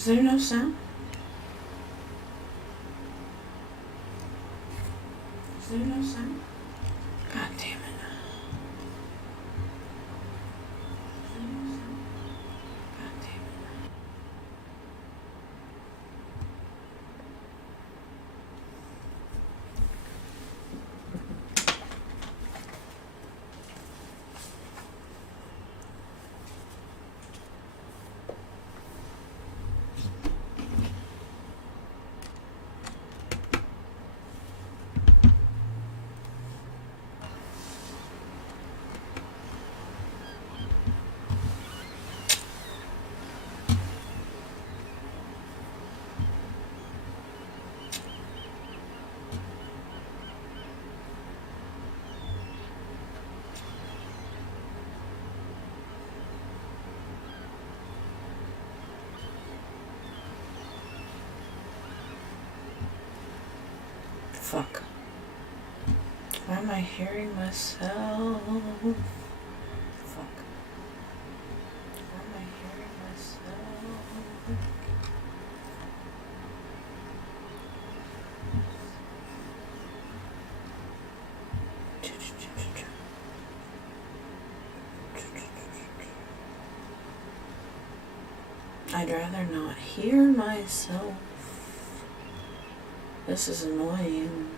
Is there no sound? Is there no sound? God damn it. Is there no sound? God damn it. Fuck. Why am I hearing myself? Fuck. Why am I hearing myself? I'd rather not hear myself. This is annoying.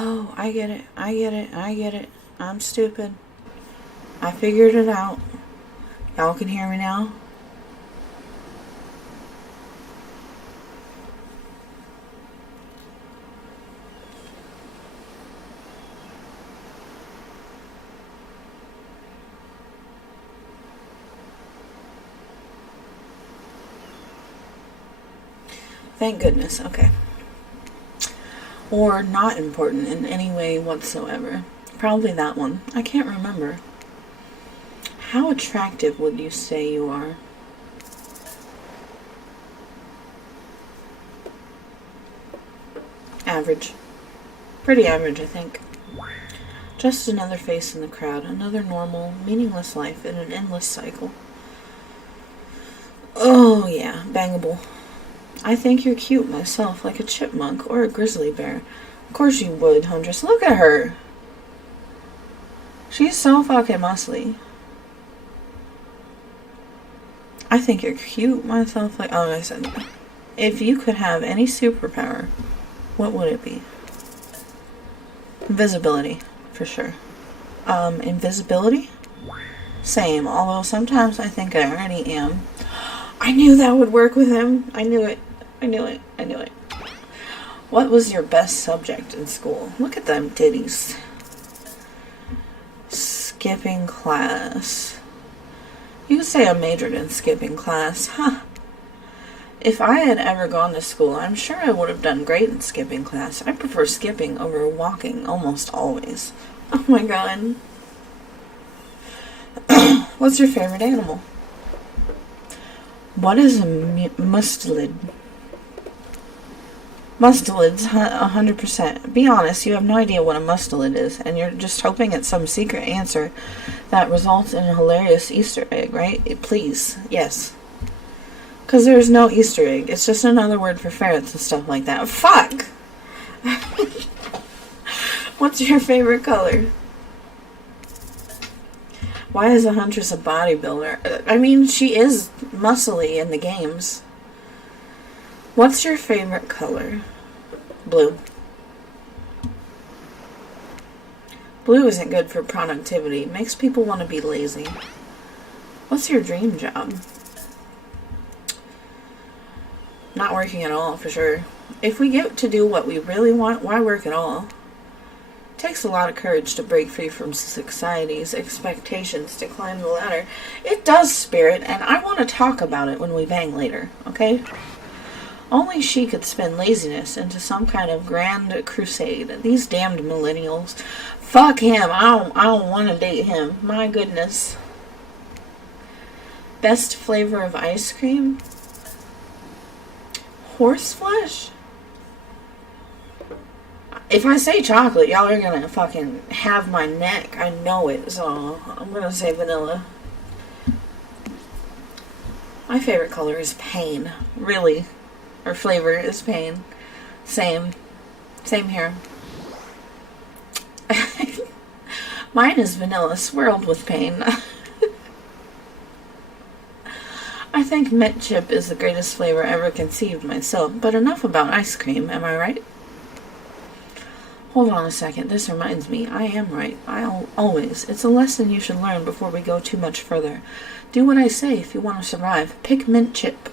Oh, I get it. I get it. I get it. I'm stupid. I figured it out. Y'all can hear me now? Thank goodness. Okay. Or not important in any way whatsoever. Probably that one. I can't remember. How attractive would you say you are? Average. Pretty average, I think. Just another face in the crowd. Another normal, meaningless life in an endless cycle. Oh, yeah. Bangable. I think you're cute myself, like a chipmunk or a grizzly bear. Of course you would, Huntress. Look at her. She's so fucking muscly. I think you're cute myself, like... Oh, I said that. If you could have any superpower, what would it be? Invisibility, for sure. Invisibility? Same, although sometimes I think I already am. I knew that would work with him. I knew it. I knew it. I knew it. What was your best subject in school? Look at them titties. Skipping class. You could say I majored in skipping class. Huh. If I had ever gone to school, I'm sure I would have done great in skipping class. I prefer skipping over walking almost always. Oh my god. What's your favorite animal? What is a mustelid? Mustelids, 100%. Be honest, you have no idea what a mustelid is, and you're just hoping it's some secret answer that results in a hilarious Easter egg, right? Please, yes. Because there's no Easter egg. It's just another word for ferrets and stuff like that. Fuck! What's your favorite color? Why is a Huntress a bodybuilder? I mean, she is muscly in the games. What's your favorite color? Blue. Blue isn't good for productivity. It makes people want to be lazy. What's your dream job? Not working at all, for sure. If we get to do what we really want, why work at all? It takes a lot of courage to break free from society's expectations to climb the ladder. It does, Spirit, and I want to talk about it when we bang later, okay? Only she could spin laziness into some kind of grand crusade. These damned millennials. Fuck him. I don't want to date him. My goodness. Best flavor of ice cream? Horseflesh? If I say chocolate, y'all are gonna fucking have my neck. I know it, so I'm gonna say vanilla. My favorite color is pain. Really. Her flavor is pain. Same. Same here. Mine is vanilla swirled with pain. I think mint chip is the greatest flavor ever conceived myself, but enough about ice cream, am I right? Hold on a second, this reminds me, I am right. Always. It's a lesson you should learn before we go too much further. Do what I say if you want to survive. Pick mint chip.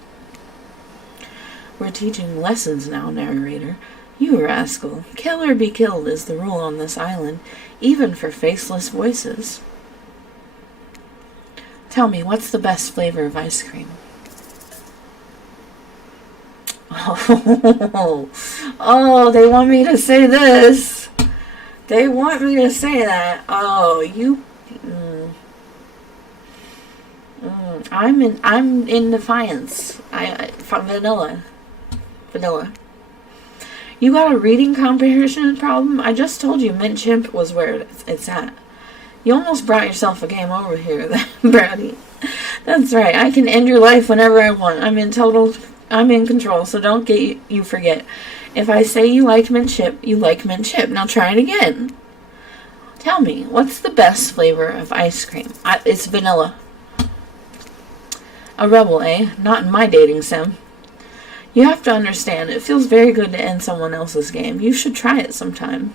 We're teaching lessons now, narrator. You rascal. Kill or be killed is the rule on this island, even for faceless voices. Tell me, what's the best flavor of ice cream? Oh, they want me to say this. They want me to say that. Oh, you... I'm in defiance. Vanilla. Vanilla. You got a reading comprehension problem? I just told you mint chip was where it's at. You almost brought yourself a game over here, Brownie. That's right. I can end your life whenever I want. I'm in control, so don't you forget. If I say you like mint chip, you like mint chip. Now try it again. Tell me, what's the best flavor of ice cream? It's vanilla. A rebel, eh? Not in my dating sim. You have to understand, it feels very good to end someone else's game. You should try it sometime.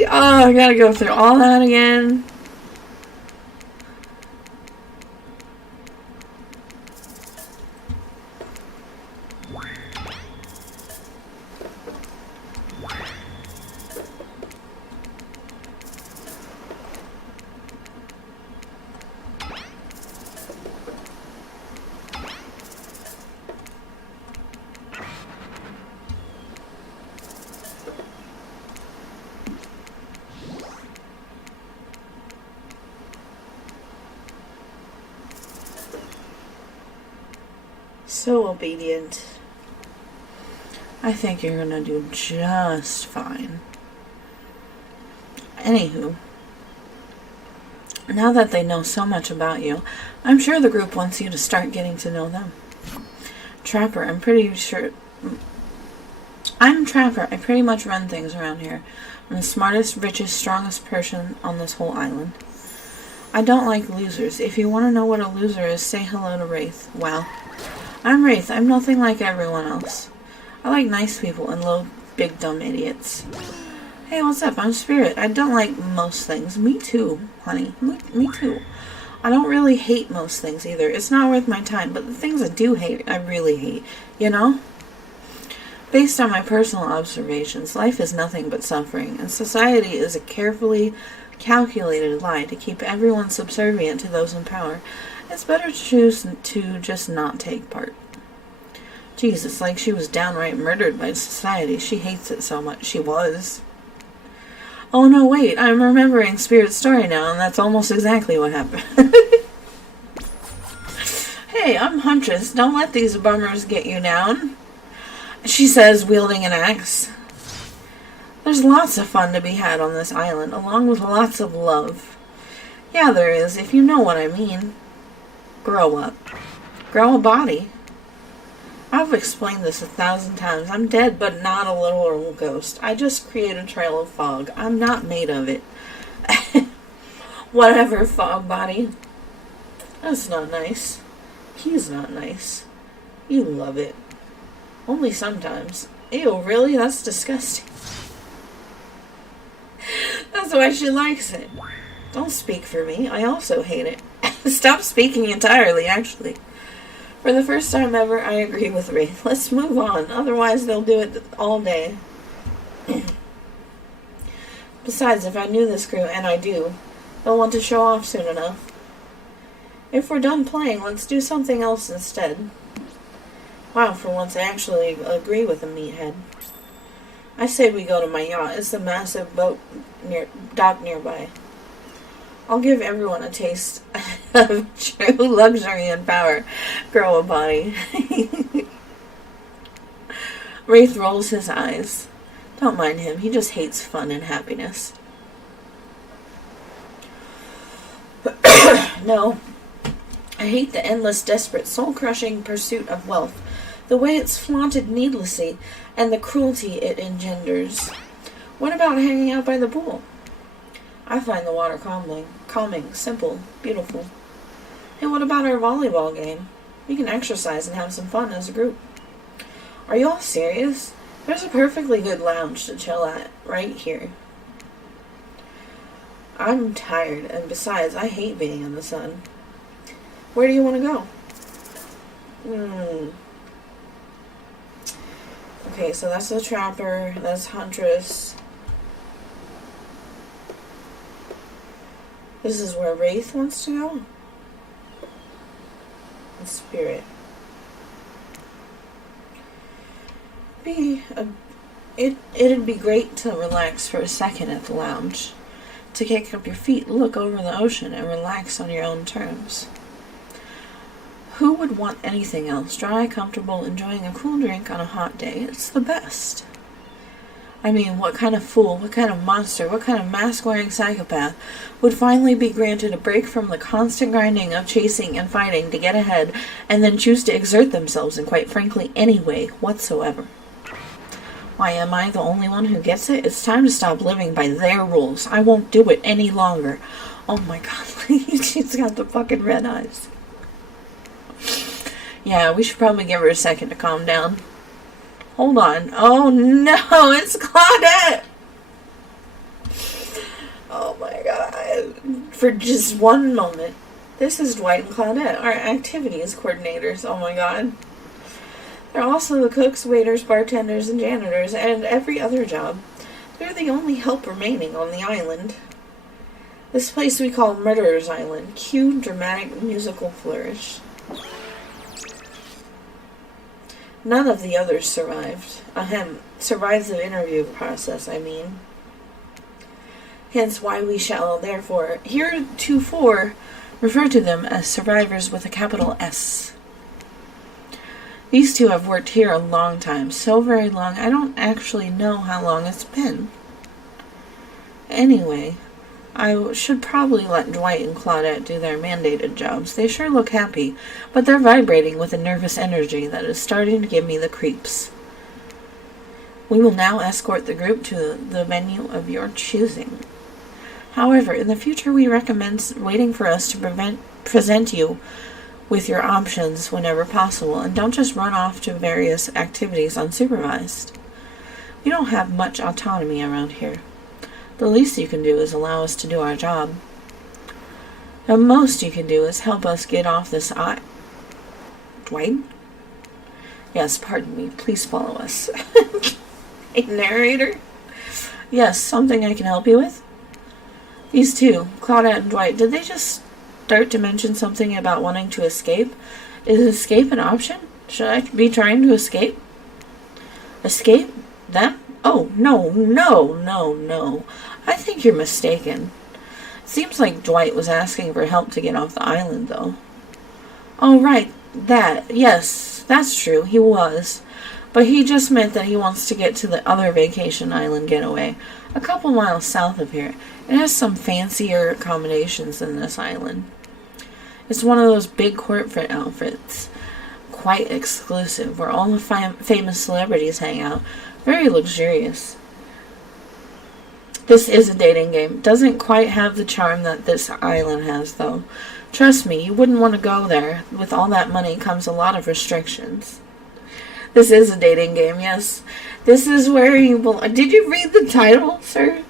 Really? Oh, I gotta go through all that again. So obedient. I think you're gonna do just fine. Anywho, now that they know so much about you, I'm sure the group wants you to start getting to know them. Trapper, I'm Trapper. I pretty much run things around here. I'm the smartest, richest, strongest person on this whole island. I don't like losers. If you want to know what a loser is, say hello to Wraith. Well, I'm Wraith. I'm nothing like everyone else. I like nice people and low, big, dumb idiots. Hey, what's up? I'm Spirit. I don't like most things. Me too, honey. Me too. I don't really hate most things either. It's not worth my time, but the things I do hate, I really hate. You know? Based on my personal observations, life is nothing but suffering, and society is a carefully calculated lie to keep everyone subservient to those in power. It's better to choose to just not take part. Jesus, like she was downright murdered by society. She hates it so much. She was. Oh no, wait, I'm remembering Spirit's story now, and that's almost exactly what happened. Hey, I'm Huntress. Don't let these bummers get you down, she says, wielding an axe. There's lots of fun to be had on this island, along with lots of love. Yeah, there is, if you know what I mean. Grow up. Grow a body. I've explained this 1,000 times. I'm dead, but not a literal ghost. I just create a trail of fog. I'm not made of it. Whatever, fog body. That's not nice. He's not nice. You love it. Only sometimes. Ew, really? That's disgusting. That's why she likes it. Don't speak for me. I also hate it. Stop speaking entirely, actually. For the first time ever, I agree with Wraith. Let's move on. Otherwise, they'll do it all day. Besides, if I knew this crew, and I do, they'll want to show off soon enough. If we're done playing, let's do something else instead. Wow, for once I actually agree with a meathead. I say we go to my yacht. It's a massive dock nearby. I'll give everyone a taste of true luxury and power. Grow a body. Wraith rolls his eyes. Don't mind him. He just hates fun and happiness. No. I hate the endless, desperate, soul-crushing pursuit of wealth. The way it's flaunted needlessly, and the cruelty it engenders. What about hanging out by the pool? I find the water calming, simple, beautiful. Hey, what about our volleyball game? We can exercise and have some fun as a group. Are you all serious? There's a perfectly good lounge to chill at, right here. I'm tired, and besides, I hate being in the sun. Where do you want to go? Okay, so that's the Trapper, that's Huntress. This is where Wraith wants to go? And Spirit. It'd be great to relax for a second at the lounge. To kick up your feet, look over the ocean, and relax on your own terms. Who would want anything else? Dry, comfortable, enjoying a cool drink on a hot day. It's the best. I mean, what kind of fool, what kind of monster, what kind of mask-wearing psychopath would finally be granted a break from the constant grinding of chasing and fighting to get ahead, and then choose to exert themselves in, quite frankly, any way whatsoever? Why, am I the only one who gets it? It's time to stop living by their rules. I won't do it any longer. Oh my god, she's got the fucking red eyes. Yeah, we should probably give her a second to calm down. Hold on. Oh no, it's Claudette! Oh my god. For just one moment. This is Dwight and Claudette, our activities coordinators. Oh my god. They're also the cooks, waiters, bartenders, and janitors, and every other job. They're the only help remaining on the island. This place we call Murderer's Island. Cue dramatic musical flourish. None of the others survived. Survived the interview process, I mean. Hence why we shall, therefore, heretofore refer to them as survivors with a capital S. These two have worked here a long time, so very long, I don't actually know how long it's been. Anyway, I should probably let Dwight and Claudette do their mandated jobs. They sure look happy, but they're vibrating with a nervous energy that is starting to give me the creeps. We will now escort the group to the venue of your choosing. However, in the future we recommend waiting for us to present you with your options whenever possible, and don't just run off to various activities unsupervised. We don't have much autonomy around here. The least you can do is allow us to do our job. The most you can do is help us get off this Dwight? Yes, pardon me. Please follow us. A narrator? Yes, something I can help you with? These two, Claudette and Dwight, did they just start to mention something about wanting to escape? Is escape an option? Should I be trying to escape? Escape? Them? Oh, no. I think you're mistaken. Seems like Dwight was asking for help to get off the island, though. Oh, right. Yes, that's true. He was. But he just meant that he wants to get to the other vacation island getaway, a couple miles south of here. It has some fancier accommodations than this island. It's one of those big corporate outfits, quite exclusive, where all the famous celebrities hang out. Very luxurious. This is a dating game. Doesn't quite have the charm that this island has, though. Trust me, you wouldn't want to go there. With all that money comes a lot of restrictions. This is a dating game, yes. This is where you belong. Did you read the title, sir?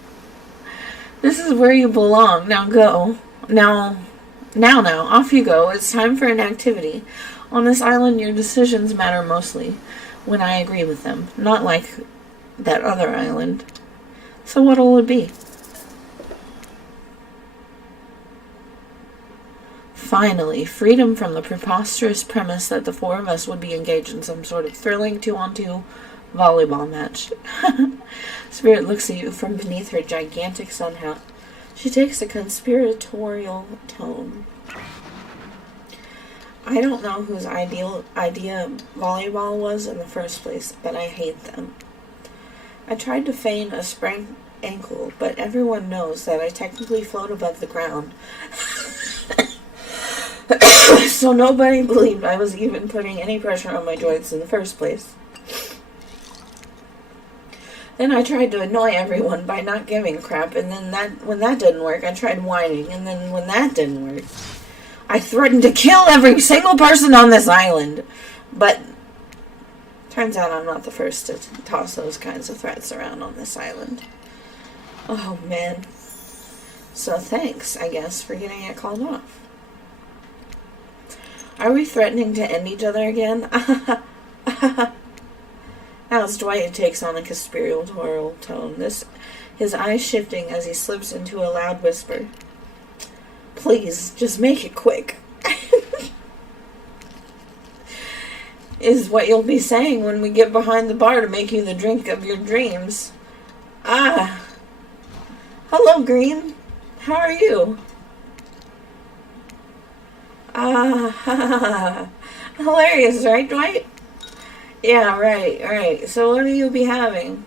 This is where you belong. Now go. Now, off you go. It's time for an activity. On this island, your decisions matter mostly when I agree with them. Not like that other island. So what'll it be? Finally, freedom from the preposterous premise that the four of us would be engaged in some sort of thrilling 2-on-2 volleyball match. Spirit looks at you from beneath her gigantic sun hat. She takes a conspiratorial tone. I don't know whose idea volleyball was in the first place, but I hate them. I tried to feign a sprained ankle, but everyone knows that I technically float above the ground. So nobody believed I was even putting any pressure on my joints in the first place. Then I tried to annoy everyone by not giving a crap, and then when that didn't work, I tried whining, and then when that didn't work, I threatened to kill every single person on this island. But turns out I'm not the first to toss those kinds of threats around on this island. Oh, man. So thanks, I guess, for getting it called off. Are we threatening to end each other again? As Dwight takes on a conspiratorial tone, his eyes shifting as he slips into a loud whisper. Please, just make it quick. Is what you'll be saying when we get behind the bar to make you the drink of your dreams. Ah. Hello, Green. How are you? Hilarious, right, Dwight? Yeah, right. So what will you be having?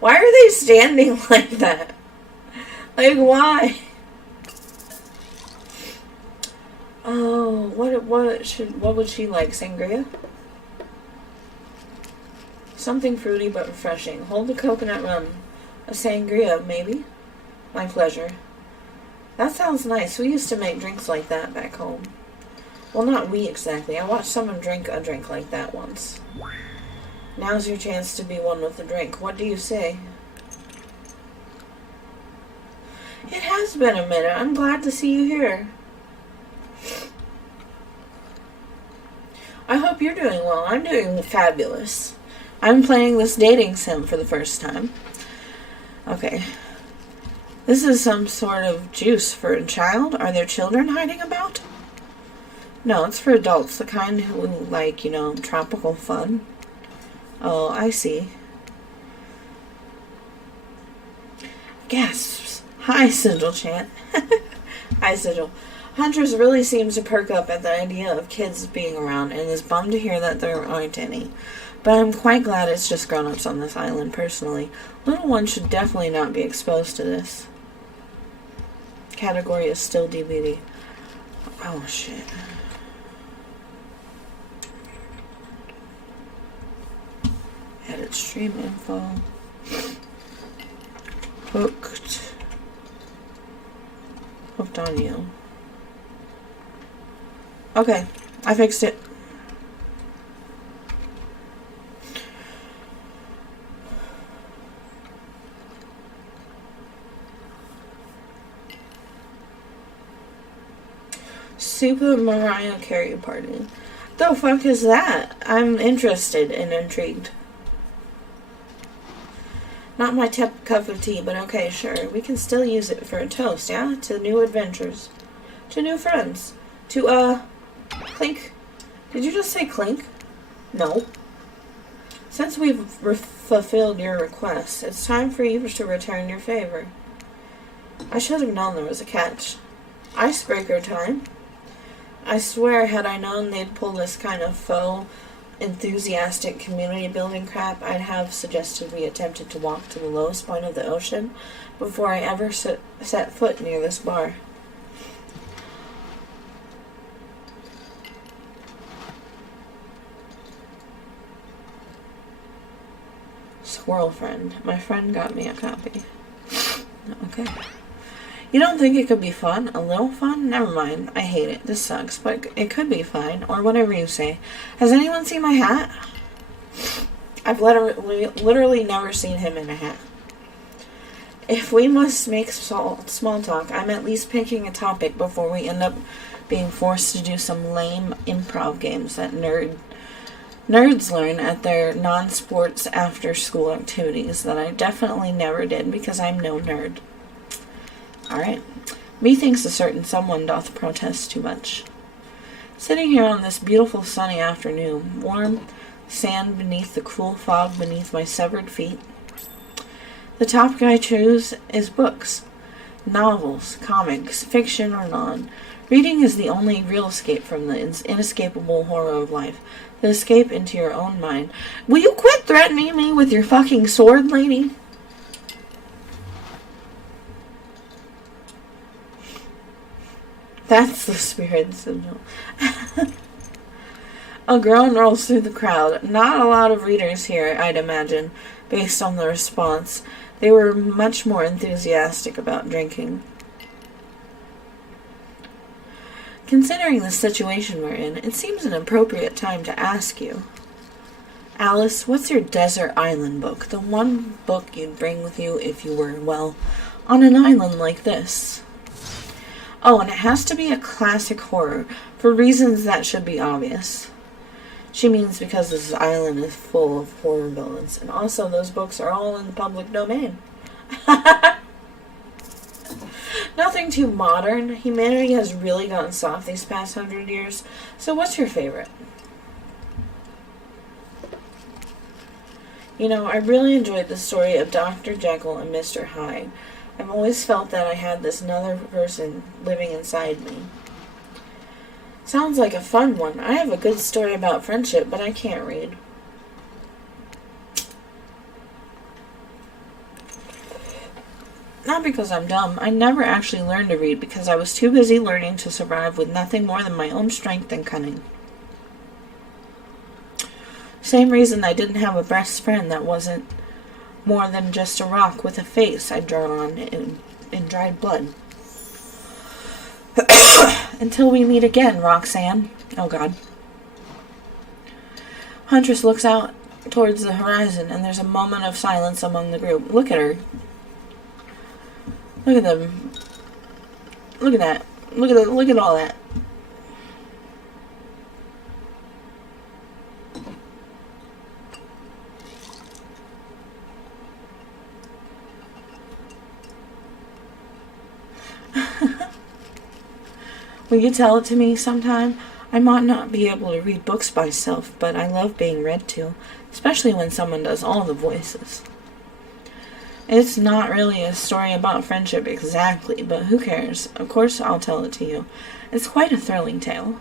Why are they standing like that? Like, why? Oh, what would she like? Sangria? Something fruity but refreshing. Hold the coconut rum. A sangria, maybe? My pleasure. That sounds nice. We used to make drinks like that back home. Well, not we exactly. I watched someone drink a drink like that once. Now's your chance to be one with the drink. What do you say? been a minute. I'm glad to see you here. I hope you're doing well. I'm doing fabulous. I'm playing this dating sim for the first time. Okay. This is some sort of juice for a child. Are there children hiding about? No, it's for adults. The kind who like, tropical fun. Oh, I see. Gasps. Hi, Sigil Chant. Hi, Sigil. Huntress really seems to perk up at the idea of kids being around and is bummed to hear that there aren't any. But I'm quite glad it's just grown-ups on this island, personally. Little ones should definitely not be exposed to this. Category is still DVD. Oh, shit. Edit stream info. Hooked. Hooked on you. Okay, I fixed it. Super Mariah Carey party. The fuck is that? I'm interested and intrigued. Not my cup of tea, but okay, sure. We can still use it for a toast, yeah? To new adventures. To new friends. To, Clink. Did you just say Clink? No. Since we've fulfilled your request, it's time for you to return your favor. I should have known there was a catch. Icebreaker time. I swear, had I known they'd pull this kind of faux, enthusiastic community building crap, I'd have suggested we attempted to walk to the lowest point of the ocean before I ever set foot near this bar. Squirrel friend. My friend got me a copy. Okay. You don't think it could be fun? A little fun? Never mind. I hate it. This sucks. But it could be fine. Or whatever you say. Has anyone seen my hat? I've literally never seen him in a hat. If we must make small talk, I'm at least picking a topic before we end up being forced to do some lame improv games that nerds learn at their non-sports after-school activities that I definitely never did because I'm no nerd. Alright. Methinks a certain someone doth protest too much. Sitting here on this beautiful sunny afternoon, warm sand beneath the cool fog beneath my severed feet. The topic I choose is books. Novels, comics, fiction or non. Reading is the only real escape from the inescapable horror of life. The escape into your own mind. Will you quit threatening me with your fucking sword, lady? That's the spirit signal. A groan rolls through the crowd. Not a lot of readers here, I'd imagine, based on the response. They were much more enthusiastic about drinking. Considering the situation we're in, it seems an appropriate time to ask you. Alice, what's your desert island book? The one book you'd bring with you if you were, well, on an island like this. Oh, and it has to be a classic horror, for reasons that should be obvious. She means because this island is full of horror villains, and also those books are all in the public domain. Nothing too modern. Humanity has really gotten soft these past 100 years. So what's your favorite? I really enjoyed the story of Dr. Jekyll and Mr. Hyde. I've always felt that I had this another person living inside me. Sounds like a fun one. I have a good story about friendship, but I can't read. Not because I'm dumb. I never actually learned to read because I was too busy learning to survive with nothing more than my own strength and cunning. Same reason I didn't have a best friend that wasn't more than just a rock with a face I'd drawn on in dried blood. Until we meet again, Roxanne. Oh, God. Huntress looks out towards the horizon, and there's a moment of silence among the group. Look at her. Look at them. Look at that. Look at all that. Will you tell it to me sometime? I might not be able to read books myself, but I love being read to, especially when someone does all the voices. It's not really a story about friendship exactly, but who cares? Of course I'll tell it to you. It's quite a thrilling tale.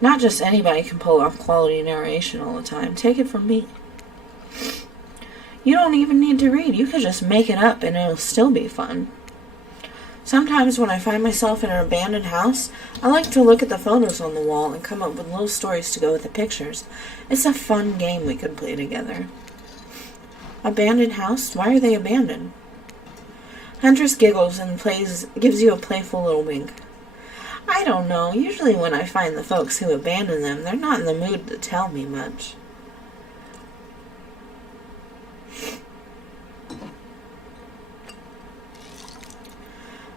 Not just anybody can pull off quality narration all the time. Take it from me. You don't even need to read. You could just make it up and it'll still be fun. Sometimes when I find myself in an abandoned house, I like to look at the photos on the wall and come up with little stories to go with the pictures. It's a fun game we could play together. Abandoned house? Why are they abandoned? Huntress giggles and gives you a playful little wink. I don't know. Usually when I find the folks who abandon them, they're not in the mood to tell me much.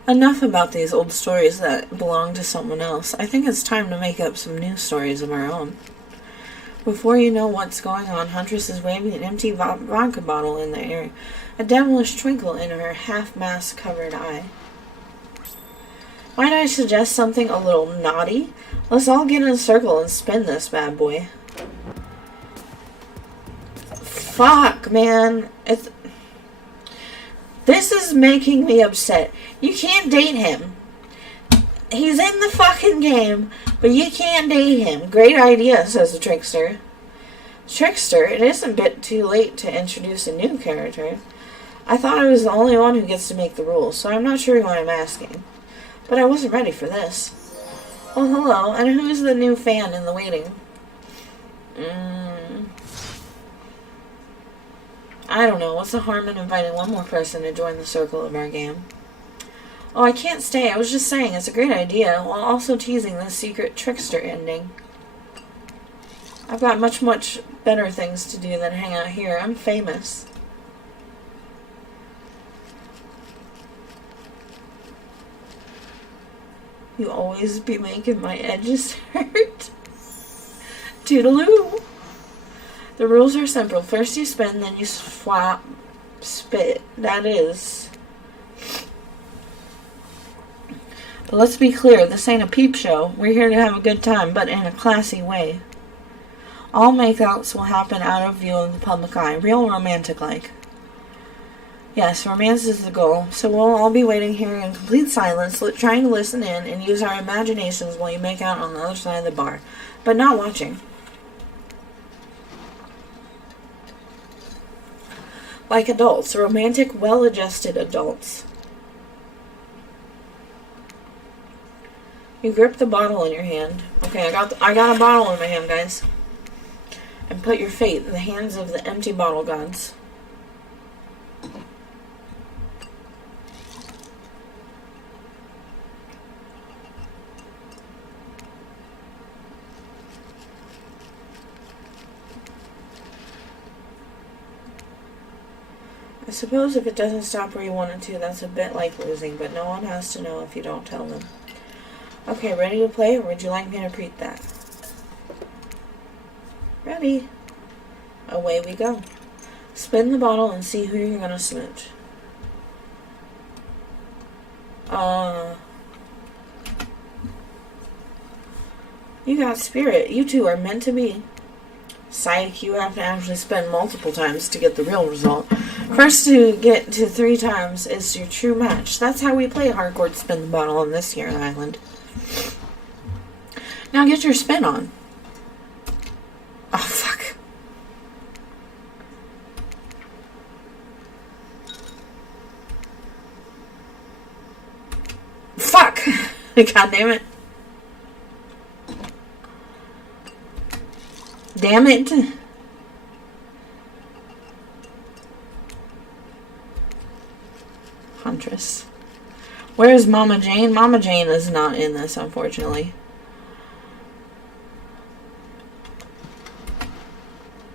Enough about these old stories that belong to someone else. I think it's time to make up some new stories of our own. Before you know what's going on, Huntress is waving an empty vodka bottle in the air, a devilish twinkle in her half-mask covered eye. Might I suggest something a little naughty? Let's all get in a circle and spin this bad boy. Fuck, man. This is making me upset. You can't date him. He's in the fucking game, but you can't date him. Great idea, says the trickster. Trickster, it isn't a bit too late to introduce a new character. I thought I was the only one who gets to make the rules, so I'm not sure who I'm asking. But I wasn't ready for this. Oh, hello, and who's the new fan in the waiting? I don't know. What's the harm in inviting one more person to join the circle of our game? Oh, I can't stay. I was just saying it's a great idea, while also teasing the secret trickster ending. I've got much better things to do than hang out here. I'm famous. You always be making my edges hurt. Toodaloo. The rules are simple. First you spin, then you swap, spit. That is. But let's be clear, this ain't a peep show. We're here to have a good time, but in a classy way. All makeouts will happen out of view of the public eye. Real romantic-like. Yes, romance is the goal. So we'll all be waiting here in complete silence, trying to listen in and use our imaginations while you make out on the other side of the bar. But not watching. Like adults. Romantic, well-adjusted adults. You grip the bottle in your hand. Okay, I got a bottle in my hand, guys. And put your fate in the hands of the empty bottle gods. I suppose if it doesn't stop where you want it to, that's a bit like losing, but no one has to know if you don't tell them. Okay, ready to play, or would you like me to repeat that? Ready. Away we go. Spin the bottle and see who you're gonna smooch. You got spirit. You two are meant to be. Psych, you have to actually spin multiple times to get the real result. First to get to 3 times is your true match. That's how we play hardcore spin the bottle on this here island. Now get your spin on. Oh, fuck. Fuck! God damn it. Damn it. Huntress. Where is Mama Jane? Mama Jane is not in this, unfortunately.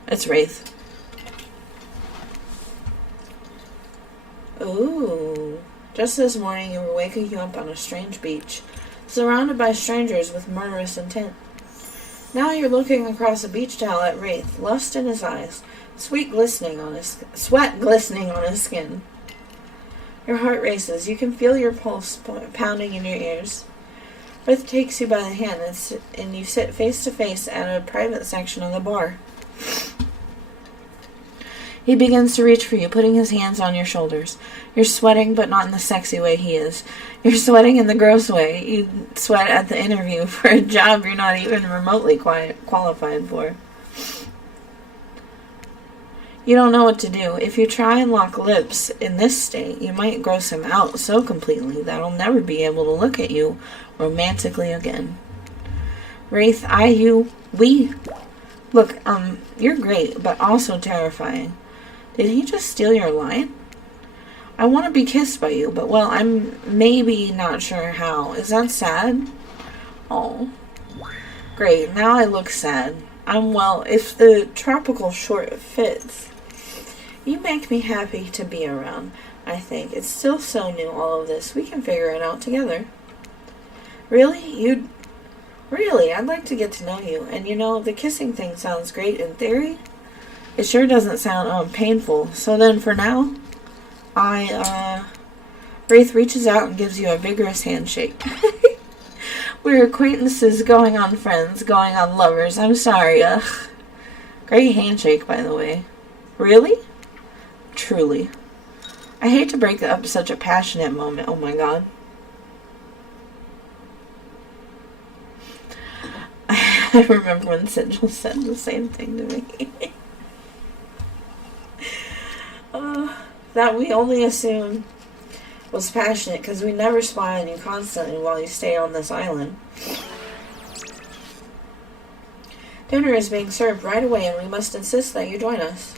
It's Wraith. Ooh. Just this morning you were waking up on a strange beach, surrounded by strangers with murderous intent. Now you're looking across a beach towel at Wraith, lust in his eyes, sweat glistening on his skin. Your heart races. You can feel your pulse pounding in your ears. Wraith takes you by the hand and you sit face to face at a private section of the bar. He begins to reach for you, putting his hands on your shoulders. You're sweating, but not in the sexy way he is. You're sweating in the gross way. You sweat at the interview for a job you're not even remotely qualified for. You don't know what to do. If you try and lock lips in this state, you might gross him out so completely that he'll never be able to look at you romantically again. Wraith, we. Look, you're great, but also terrifying. Did he just steal your line? I want to be kissed by you, but well, I'm maybe not sure how. Is that sad? Oh. Great, now I look sad. If the tropical short fits. You make me happy to be around, I think. It's still so new, all of this. We can figure it out together. Really? Really, I'd like to get to know you. And the kissing thing sounds great in theory. It sure doesn't sound painful. So then for now, Wraith reaches out and gives you a vigorous handshake. We're acquaintances going on friends, going on lovers. I'm sorry, Great handshake, by the way. Really? Truly. I hate to break up such a passionate moment. Oh my god. I remember when Sigil said the same thing to me. That we only assume was passionate because we never spy on you constantly while you stay on this island. Dinner is being served right away and we must insist that you join us.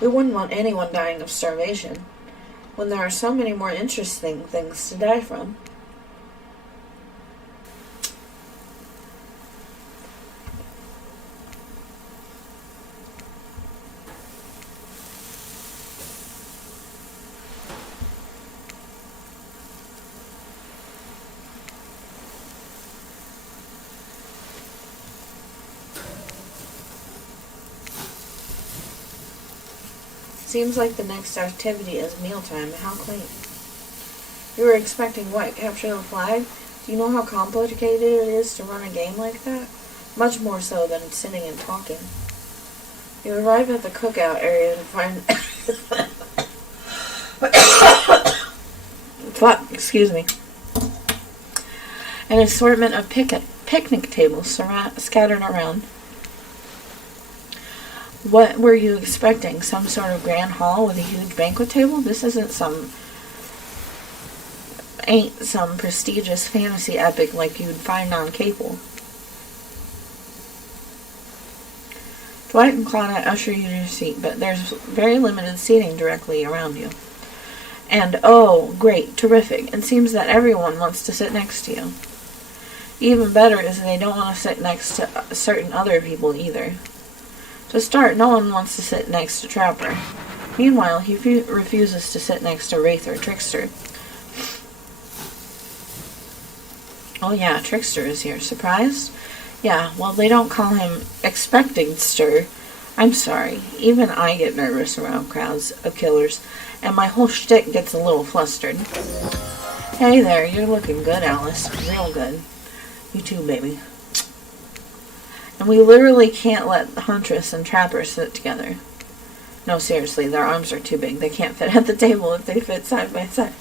We wouldn't want anyone dying of starvation when there are so many more interesting things to die from. Seems like the next activity is mealtime. How quaint. You were expecting what? Capture the flag? Do you know how complicated it is to run a game like that? Much more so than sitting and talking. You arrive at the cookout area to find... Excuse me. An assortment of picnic tables scattered around. What were you expecting? Some sort of grand hall with a huge banquet table? This ain't some prestigious fantasy epic like you'd find on cable. Dwight and Claudette usher you to your seat, but there's very limited seating directly around you. And, oh, great, terrific. It seems that everyone wants to sit next to you. Even better is they don't want to sit next to certain other people either. To start, no one wants to sit next to Trapper. Meanwhile, he refuses to sit next to Wraith or Trickster. Oh yeah, Trickster is here. Surprised? Yeah, well, they don't call him Expectingster. I'm sorry. Even I get nervous around crowds of killers, and my whole shtick gets a little flustered. Hey there, you're looking good, Alice. Real good. You too, baby. And we literally can't let Huntress and Trapper sit together. No, seriously, their arms are too big. They can't fit at the table if they fit side by side.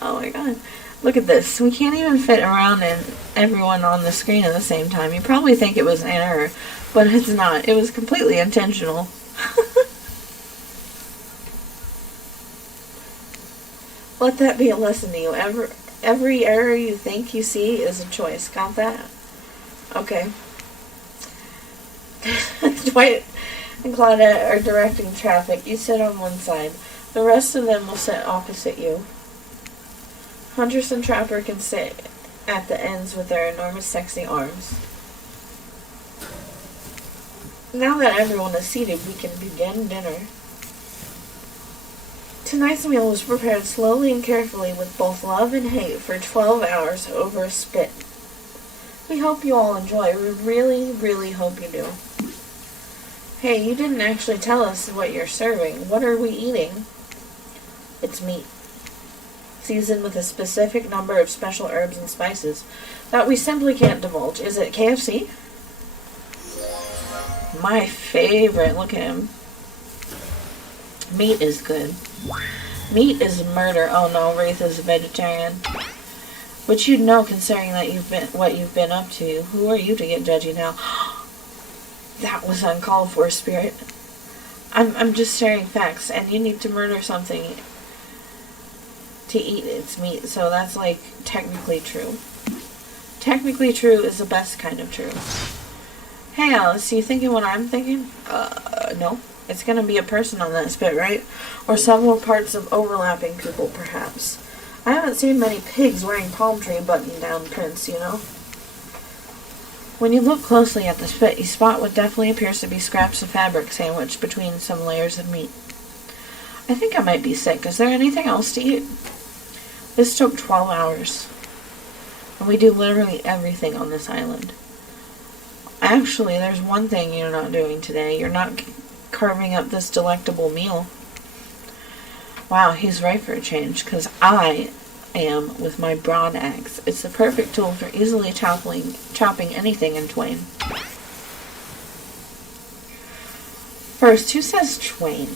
Oh my god. Look at this. We can't even fit around and everyone on the screen at the same time. You probably think it was an error, but it's not. It was completely intentional. Let that be a lesson to you. Every error you think you see is a choice. Got that? Okay. Dwight and Claudette are directing traffic. You sit on one side. The rest of them will sit opposite you. Huntress and Trapper can sit at the ends with their enormous sexy arms. Now that everyone is seated, we can begin dinner. Tonight's meal was prepared slowly and carefully with both love and hate for 12 hours over a spit. We hope you all enjoy. We really, really hope you do. Hey, you didn't actually tell us what you're serving. What are we eating? It's meat, seasoned with a specific number of special herbs and spices that we simply can't divulge. Is it KFC? My favorite. Look at him. Meat is good. Meat is murder. Oh no, Wraith is a vegetarian. Which you'd know considering that what you've been up to. Who are you to get judgy now? That was uncalled for, Spirit. I'm just sharing facts, and you need to murder something to eat its meat, so that's like technically true. Technically true is the best kind of true. Hey Alice, you thinking what I'm thinking? No. It's gonna be a person on that spit, right? Or several parts of overlapping people, perhaps. I haven't seen many pigs wearing palm tree button-down prints, you know? When you look closely at the spit, you spot what definitely appears to be scraps of fabric sandwiched between some layers of meat. I think I might be sick. Is there anything else to eat? This took 12 hours. And we do literally everything on this island. Actually, there's one thing you're not doing today. You're not carving up this delectable meal. Wow, he's right for a change, because I am with my broad axe. It's the perfect tool for easily chopping anything in twain. First, who says twain?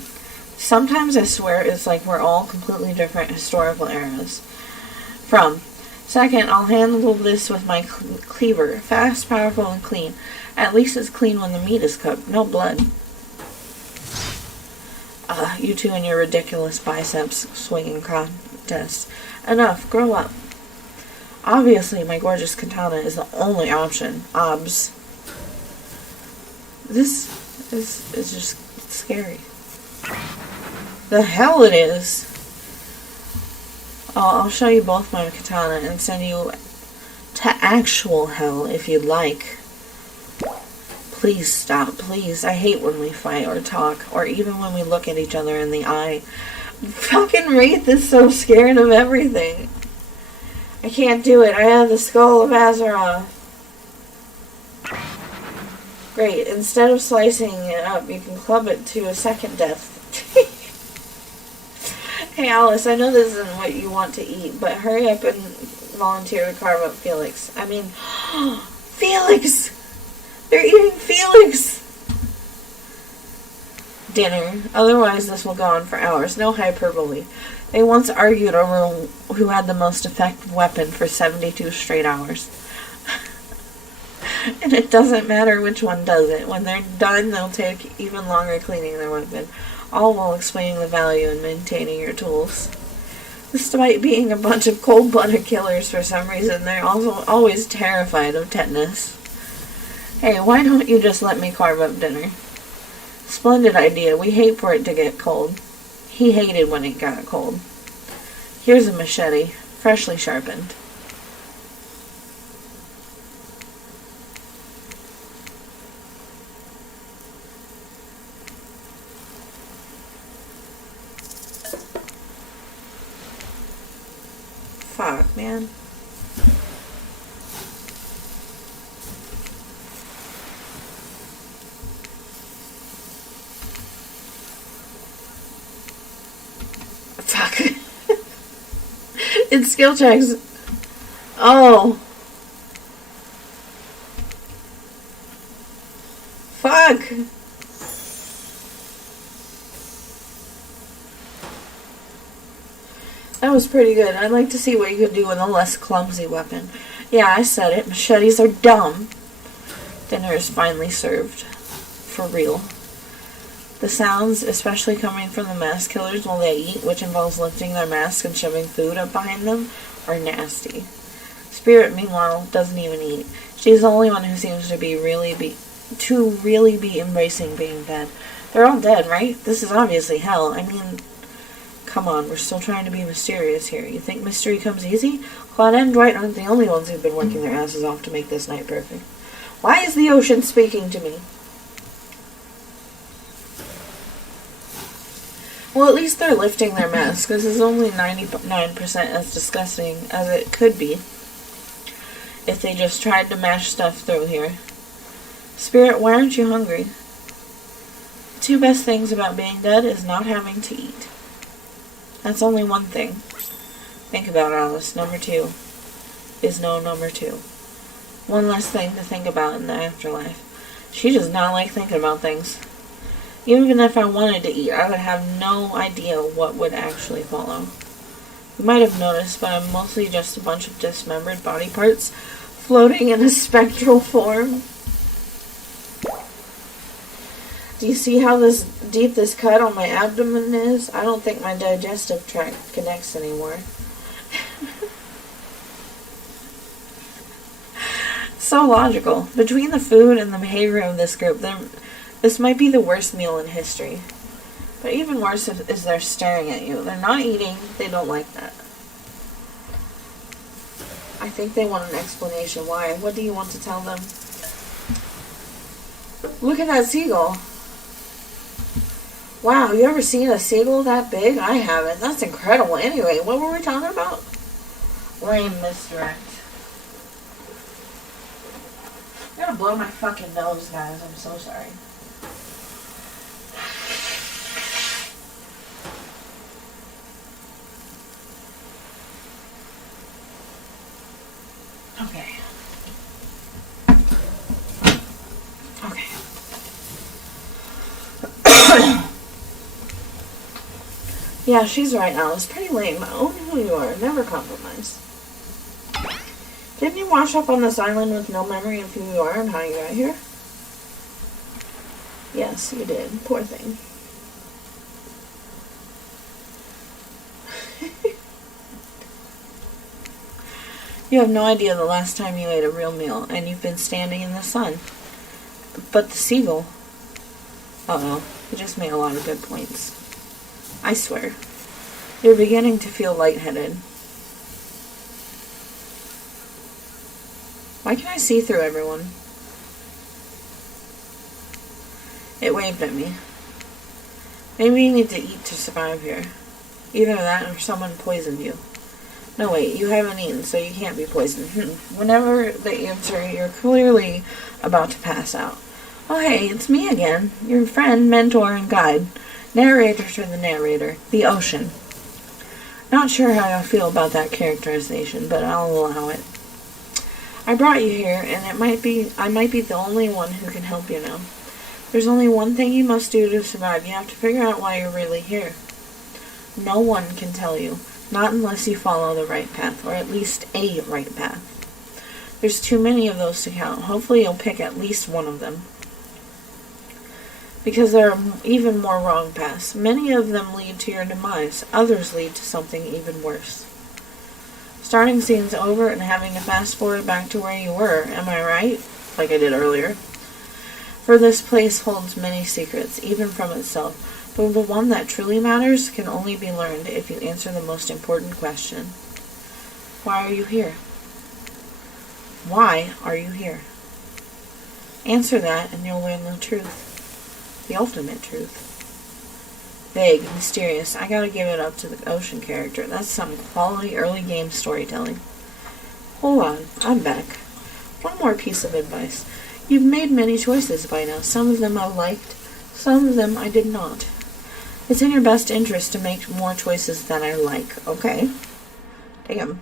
Sometimes I swear it's like we're all completely different historical eras. Second, I'll handle this with my cleaver. Fast, powerful, and clean. At least it's clean when the meat is cooked. No blood. You two and your ridiculous biceps swinging contest. Enough. Grow up. Obviously, my gorgeous katana is the only option. Obs. This is just scary. The hell it is. I'll show you both my katana and send you to actual hell if you'd like. Please stop, please. I hate when we fight or talk, or even when we look at each other in the eye. Fucking Wraith is so scared of everything. I can't do it. I have the skull of Azeroth. Great. Instead of slicing it up, you can club it to a second death. Hey Alice, I know this isn't what you want to eat, but hurry up and volunteer to carve up Felix. I mean, Felix! They're eating Felix! Dinner. Otherwise this will go on for hours. No hyperbole. They once argued over who had the most effective weapon for 72 straight hours. And it doesn't matter which one does it. When they're done, they'll take even longer cleaning their weapon. All while explaining the value in maintaining your tools. Despite being a bunch of cold-blooded killers for some reason, they're also always terrified of tetanus. Hey, why don't you just let me carve up dinner? Splendid idea. We hate for it to get cold. He hated when it got cold. Here's a machete, freshly sharpened. Fuck, man. Fuck. It's skill checks. Oh. Fuck. That was pretty good. I'd like to see what you could do with a less clumsy weapon. Yeah, I said it. Machetes are dumb. Dinner is finally served. For real. The sounds, especially coming from the mask killers while they eat, which involves lifting their masks and shoving food up behind them, are nasty. Spirit, meanwhile, doesn't even eat. She's the only one who seems to really be embracing being dead. They're all dead, right? This is obviously hell. I mean, come on, we're still trying to be mysterious here. You think mystery comes easy? Claudette and Dwight aren't the only ones who've been working their asses off to make this night perfect. Why is the ocean speaking to me? Well, at least they're lifting their mask. This is only 99% as disgusting as it could be if they just tried to mash stuff through here. Spirit, why aren't you hungry? The two best things about being dead is not having to eat. That's only one thing. Think about it, Alice. Number 2 is no number 2. One less thing to think about in the afterlife. She does not like thinking about things. Even if I wanted to eat, I would have no idea what would actually follow. You might have noticed, but I'm mostly just a bunch of dismembered body parts floating in a spectral form. Do you see how deep this cut on my abdomen is? I don't think my digestive tract connects anymore. So logical. Between the food and the behavior of this group, this might be the worst meal in history. But even worse is they're staring at you. They're not eating. They don't like that. I think they want an explanation why. What do you want to tell them? Look at that seagull. Wow, you ever seen a seagull that big? I haven't. That's incredible. Anyway, what were we talking about? Lame misdirect. I'm gonna blow my fucking nose, guys. I'm so sorry. Okay. Okay. Yeah, she's right, Alice. Pretty lame. Own who you are. Never compromise. Didn't you wash up on this island with no memory of who you are and how you got here? Yes, you did. Poor thing. You have no idea the last time you ate a real meal, and you've been standing in the sun. But the seagull... Uh-oh. You just made a lot of good points. I swear. You're beginning to feel lightheaded. Why can I see through everyone? It waved at me. Maybe you need to eat to survive here. Either that or someone poisoned you. No, wait, you haven't eaten, so you can't be poisoned. Whenever they answer, you're clearly about to pass out. Oh, hey, it's me again. Your friend, mentor, and guide. Narrator to the narrator. The ocean. Not sure how I feel about that characterization, but I'll allow it. I brought you here, and I might be the only one who can help you now. There's only one thing you must do to survive. You have to figure out why you're really here. No one can tell you. Not unless you follow the right path, or at least a right path. There's too many of those to count. Hopefully you'll pick at least one of them. Because there are even more wrong paths. Many of them lead to your demise. Others lead to something even worse. Starting scenes over and having to fast forward back to where you were, am I right? Like I did earlier. For this place holds many secrets, even from itself. But the one that truly matters can only be learned if you answer the most important question. Why are you here? Why are you here? Answer that and you'll learn the truth. The ultimate truth. Vague, mysterious. I gotta give it up to the ocean character. That's some quality early game storytelling. Hold on, I'm back. One more piece of advice. You've made many choices by now. Some of them I liked, some of them I did not. It's in your best interest to make more choices than I like, okay? Damn.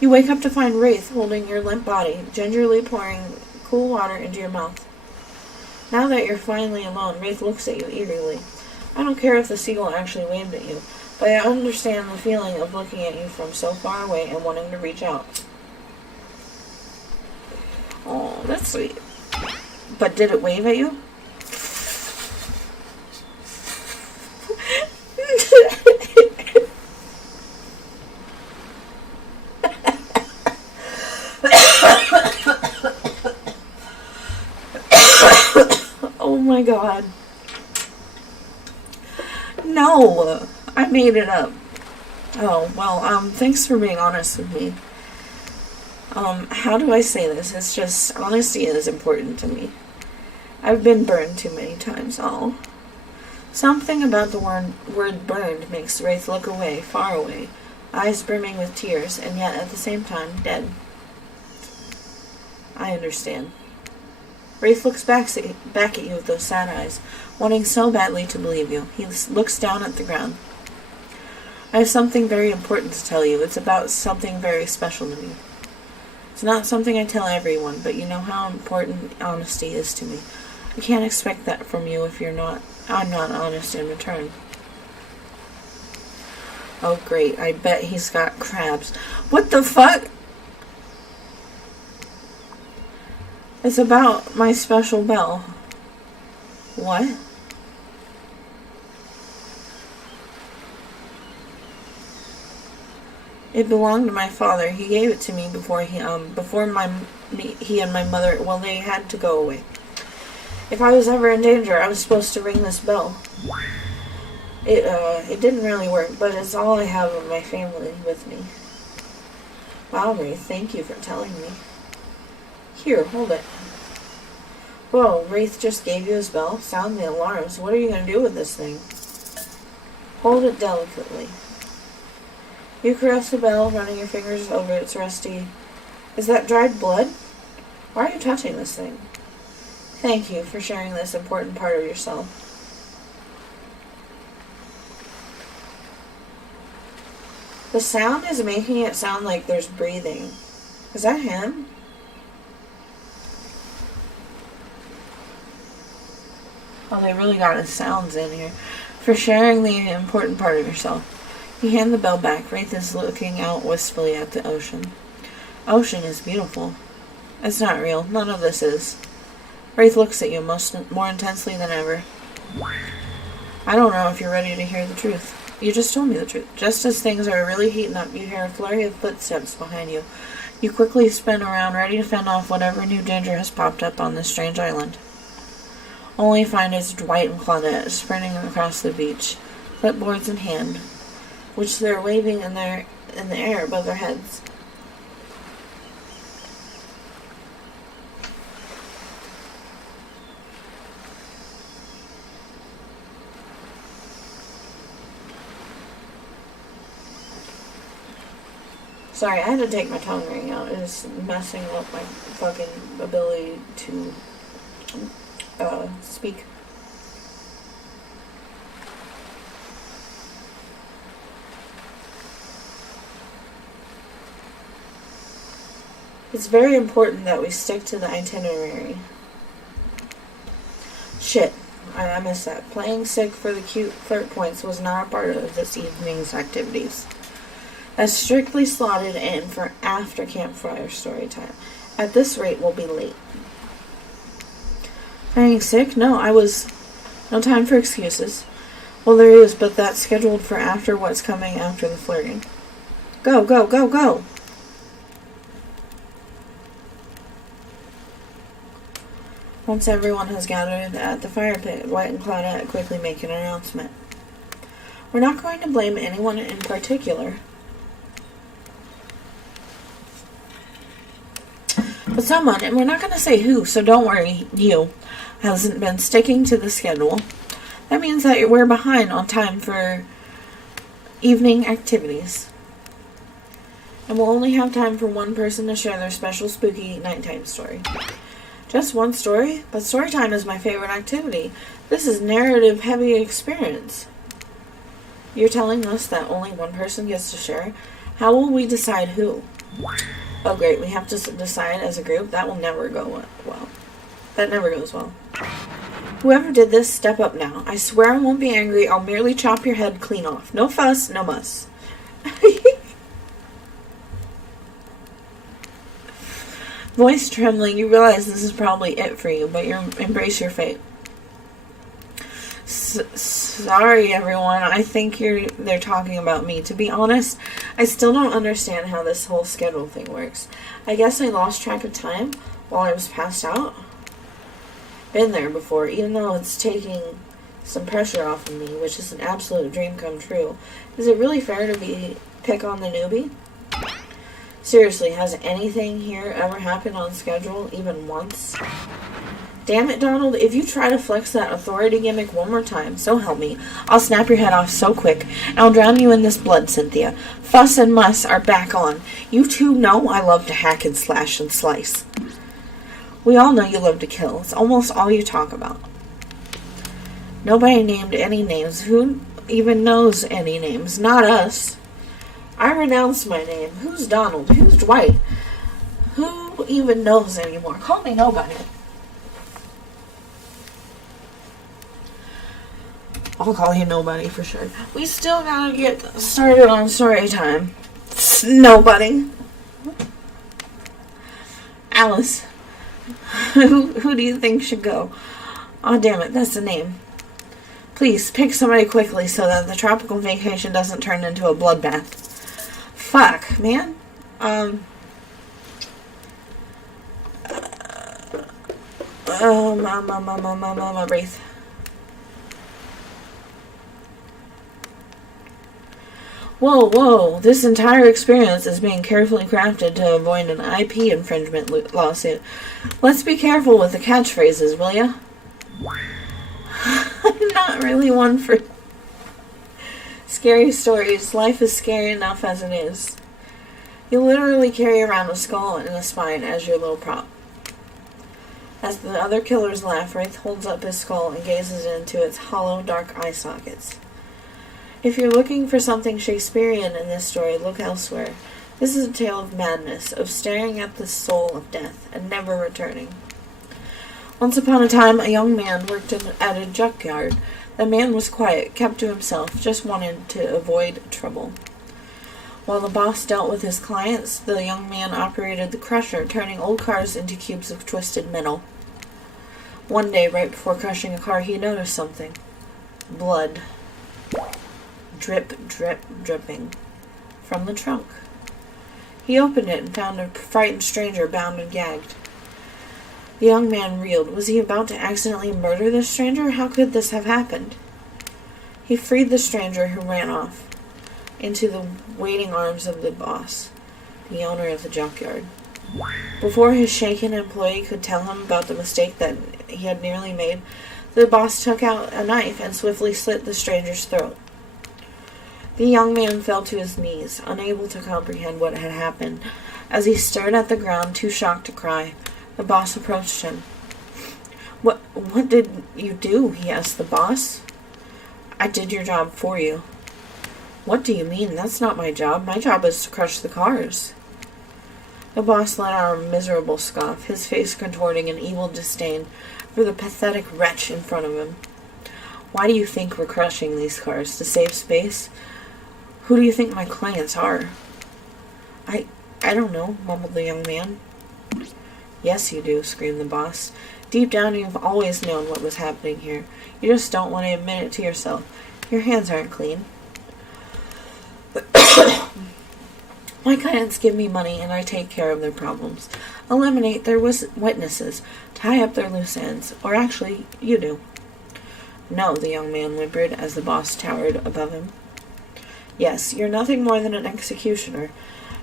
You wake up to find Wraith holding your limp body, gingerly pouring cool water into your mouth. Now that you're finally alone, Wraith looks at you eagerly. I don't care if the seagull actually waved at you, but I understand the feeling of looking at you from so far away and wanting to reach out. Oh, that's sweet. But did it wave at you? Oh my god. No, I made it up. Oh, well, thanks for being honest with me. How do I say this? It's just, honesty is important to me. I've been burned too many times, Something about the word burned makes Wraith look away, far away, eyes brimming with tears, and yet at the same time dead. I understand. Wraith looks back at you with those sad eyes, wanting so badly to believe you. He looks down at the ground. I have something very important to tell you. It's about something very special to me. It's not something I tell everyone, but you know how important honesty is to me. I can't expect that from you if I'm not honest in return. Oh great, I bet he's got crabs. What the fuck? It's about my special bell. What? It belonged to my father. He gave it to me before he and my mother, well, they had to go away. If I was ever in danger, I was supposed to ring this bell. It didn't really work, but it's all I have of my family with me. Wow, Wraith, thank you for telling me. Here, hold it. Whoa, Wraith just gave you his bell? Sound the alarms. What are you going to do with this thing? Hold it delicately. You caress the bell, running your fingers over its rusty... Is that dried blood? Why are you touching this thing? Thank you for sharing this important part of yourself. The sound is making it sound like there's breathing. Is that him? Oh, they really got his sounds in here. For sharing the important part of yourself. You hand the bell back. Wraith is looking out wistfully at the ocean. Ocean is beautiful. It's not real. None of this is. Wraith looks at you more intensely than ever. I don't know if you're ready to hear the truth. You just told me the truth. Just as things are really heating up, you hear a flurry of footsteps behind you. You quickly spin around, ready to fend off whatever new danger has popped up on this strange island. Only find it's Dwight and Claudette sprinting across the beach, clipboards in hand, which they're waving in the air above their heads. Sorry, I had to take my tongue ring out. It is messing up my fucking ability to speak. It's very important that we stick to the itinerary. Shit, I missed that. Playing sick for the cute flirt points was not a part of this evening's activities. That's strictly slotted in for after campfire story time. At this rate, we'll be late. Playing sick? No time for excuses. Well, there is, but that's scheduled for after what's coming after the flirting. Go, go, go, go! Once everyone has gathered at the fire pit, Dwight and Claudette quickly make an announcement. We're not going to blame anyone in particular, but someone, and we're not going to say who, so don't worry, you, hasn't been sticking to the schedule. That means that we're behind on time for evening activities. And we'll only have time for one person to share their special spooky nighttime story. Just one story? But story time is my favorite activity. This is narrative-heavy experience. You're telling us that only one person gets to share? How will we decide who? Oh great, we have to decide as a group? That will never go well. That never goes well. Whoever did this, step up now. I swear I won't be angry. I'll merely chop your head clean off. No fuss, no muss. Voice trembling, you realize this is probably it for you, but embrace your fate. Sorry, everyone. I think they're talking about me. To be honest, I still don't understand how this whole schedule thing works. I guess I lost track of time while I was passed out. Been there before, even though it's taking some pressure off of me, which is an absolute dream come true. Is it really fair to pick on the newbie? Seriously, has anything here ever happened on schedule, even once? Damn it, Donald, if you try to flex that authority gimmick one more time, so help me, I'll snap your head off so quick, and I'll drown you in this blood, Cynthia. Fuss and muss are back on. You two know I love to hack and slash and slice. We all know you love to kill. It's almost all you talk about. Nobody named any names. Who even knows any names? Not us. I renounce my name. Who's Donald? Who's Dwight? Who even knows anymore? Call me nobody. I'll call you nobody for sure. We still gotta get started on story time. Nobody. Alice. Who do you think should go? Aw, damn it, that's the name. Please, pick somebody quickly so that the tropical vacation doesn't turn into a bloodbath. Fuck, man. Wraith. Whoa, this entire experience is being carefully crafted to avoid an IP infringement lawsuit. Let's be careful with the catchphrases, will ya? I'm not really one for scary stories. Life is scary enough as it is. You literally carry around a skull and a spine as your little prop. As the other killers laugh, Wraith holds up his skull and gazes into its hollow, dark eye sockets. If you're looking for something Shakespearean in this story, look elsewhere. This is a tale of madness, of staring at the soul of death and never returning. Once upon a time, a young man worked at a junkyard. The man was quiet, kept to himself, just wanted to avoid trouble. While the boss dealt with his clients, the young man operated the crusher, turning old cars into cubes of twisted metal. One day, right before crushing a car, he noticed something. Blood. Drip, drip, dripping from the trunk. He opened it and found a frightened stranger bound and gagged. The young man reeled. Was he about to accidentally murder this stranger? How could this have happened? He freed the stranger, who ran off into the waiting arms of the boss, the owner of the junkyard. Before his shaken employee could tell him about the mistake that he had nearly made, the boss took out a knife and swiftly slit the stranger's throat. The young man fell to his knees, unable to comprehend what had happened. As he stared at the ground, too shocked to cry, the boss approached him. What did you do?" he asked the boss. "I did your job for you." "What do you mean? That's not my job. My job is to crush the cars." The boss let out a miserable scoff, his face contorting in evil disdain for the pathetic wretch in front of him. "Why do you think we're crushing these cars? To save space? Who do you think my clients are?" I don't know," mumbled the young man. "Yes, you do," screamed the boss. "Deep down, you've always known what was happening here. You just don't want to admit it to yourself. Your hands aren't clean." "My clients give me money, and I take care of their problems. Eliminate their witnesses. Tie up their loose ends. Or actually, you do." "No," the young man whimpered as the boss towered above him. "Yes, you're nothing more than an executioner,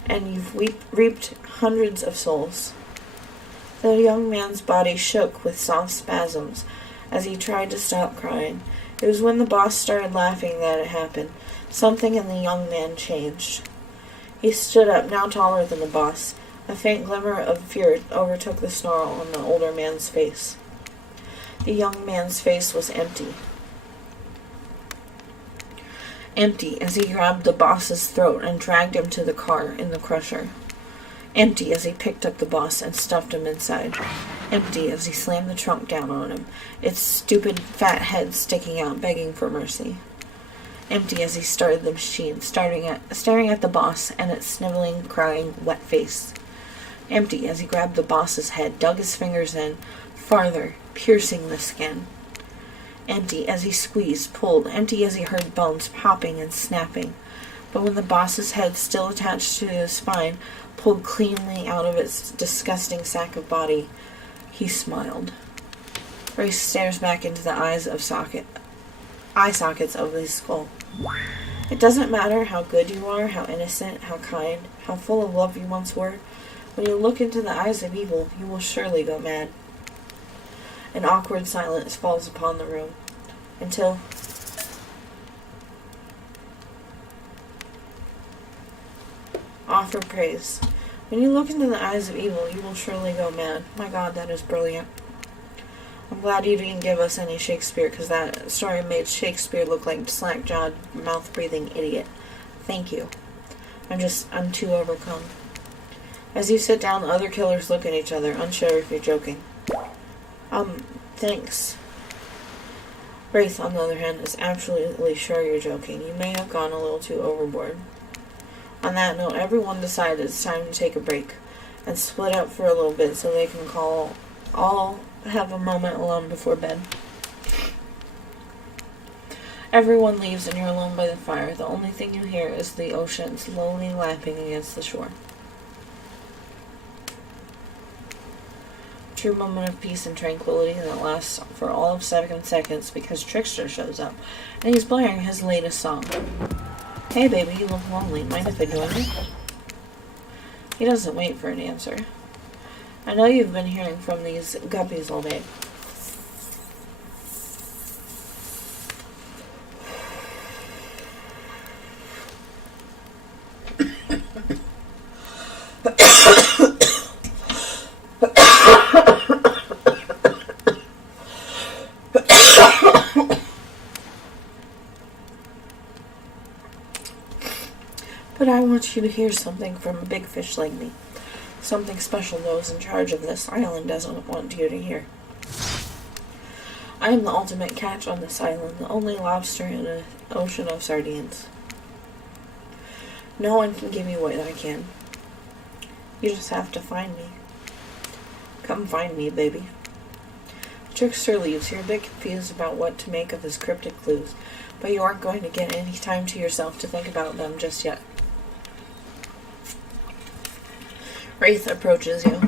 and you've reaped hundreds of souls." The young man's body shook with soft spasms as he tried to stop crying. It was when the boss started laughing that it happened. Something in the young man changed. He stood up, now taller than the boss. A faint glimmer of fear overtook the snarl on the older man's face. The young man's face was empty. Empty as he grabbed the boss's throat and dragged him to the car in the crusher. Empty as he picked up the boss and stuffed him inside. Empty as he slammed the trunk down on him, its stupid fat head sticking out, begging for mercy. Empty as he started the machine, staring at the boss and its sniveling, crying, wet face. Empty as he grabbed the boss's head, dug his fingers in, farther, piercing the skin. Empty as he squeezed, pulled, empty as he heard bones popping and snapping. But when the boss's head, still attached to his spine, pulled cleanly out of its disgusting sack of body, he smiled. Race stares back into the eye sockets of his skull. It doesn't matter how good you are, how innocent, how kind, how full of love you once were. When you look into the eyes of evil, you will surely go mad. An awkward silence falls upon the room. Until... Offer praise. When you look into the eyes of evil, you will surely go mad. My God, that is brilliant. I'm glad you didn't give us any Shakespeare, because that story made Shakespeare look like slack-jawed, mouth-breathing idiot. Thank you. I'm too overcome. As you sit down, the other killers look at each other, unsure if you're joking. Thanks. Wraith, on the other hand, is absolutely sure you're joking. You may have gone a little too overboard. On that note, everyone decided it's time to take a break and split up for a little bit so they can all have a moment alone before bed. Everyone leaves and you're alone by the fire. The only thing you hear is the ocean slowly lapping against the shore. True moment of peace and tranquility that lasts for all of 7 seconds because Trickster shows up and he's blaring his latest song. Hey baby, you look lonely. Mind if I join you? He doesn't wait for an answer. I know you've been hearing from these guppies all day. But I want you to hear something from a big fish like me. Something special those in charge of this island doesn't want you to hear. I am the ultimate catch on this island, the only lobster in an ocean of sardines. No one can give you what I can. You just have to find me. Come find me, baby. Trickster leaves. You're a bit confused about what to make of his cryptic clues, but you aren't going to get any time to yourself to think about them just yet. Wraith approaches you.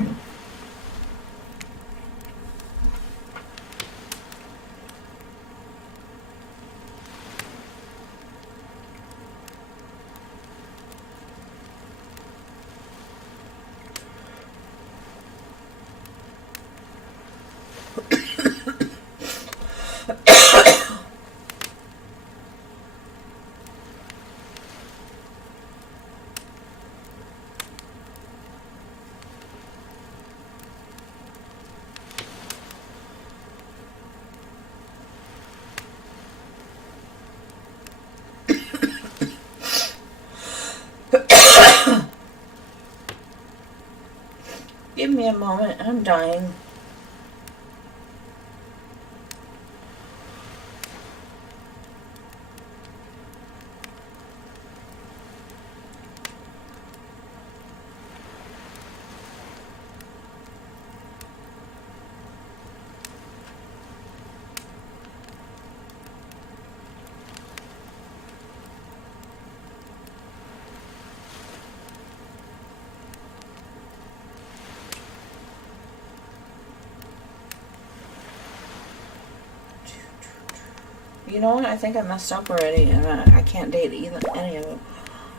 Give me a moment, I'm dying. You know what? I think I messed up already, and I can't date any of them.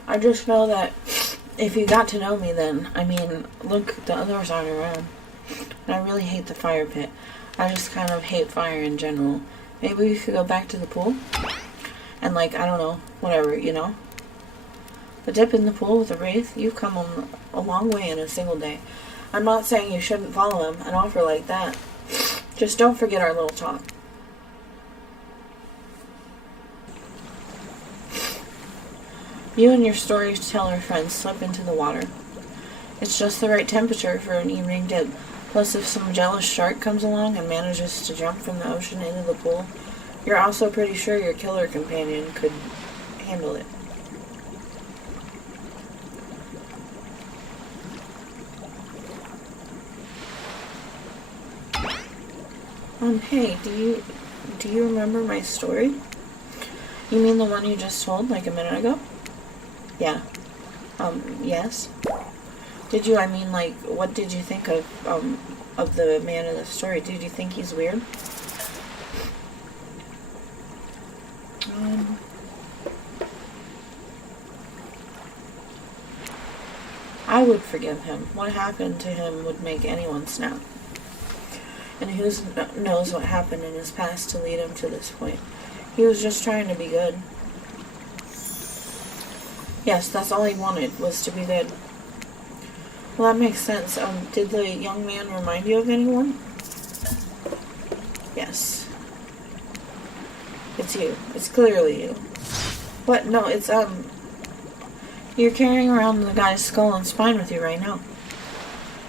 I just know that if you got to know me then, I mean, look, the others aren't around. And I really hate the fire pit. I just kind of hate fire in general. Maybe we could go back to the pool? And like, I don't know, whatever, you know? The dip in the pool with a wraith, you've come a long way in a single day. I'm not saying you shouldn't follow him, an offer like that. Just don't forget our little talk. You and your storyteller friends slip into the water. It's just the right temperature for an evening dip. Plus, if some jealous shark comes along and manages to jump from the ocean into the pool, you're also pretty sure your killer companion could handle it. Hey, do you remember my story? You mean the one you just told like a minute ago? Yeah. Yes. Did you, like, what did you think of the man in the story? Did you think he's weird? I would forgive him. What happened to him would make anyone snap. And who knows what happened in his past to lead him to this point. He was just trying to be good. Yes, that's all he wanted, was to be good. Well, that makes sense. Did the young man remind you of anyone? Yes. It's you. It's clearly you. What? No, it's, you're carrying around the guy's skull and spine with you right now.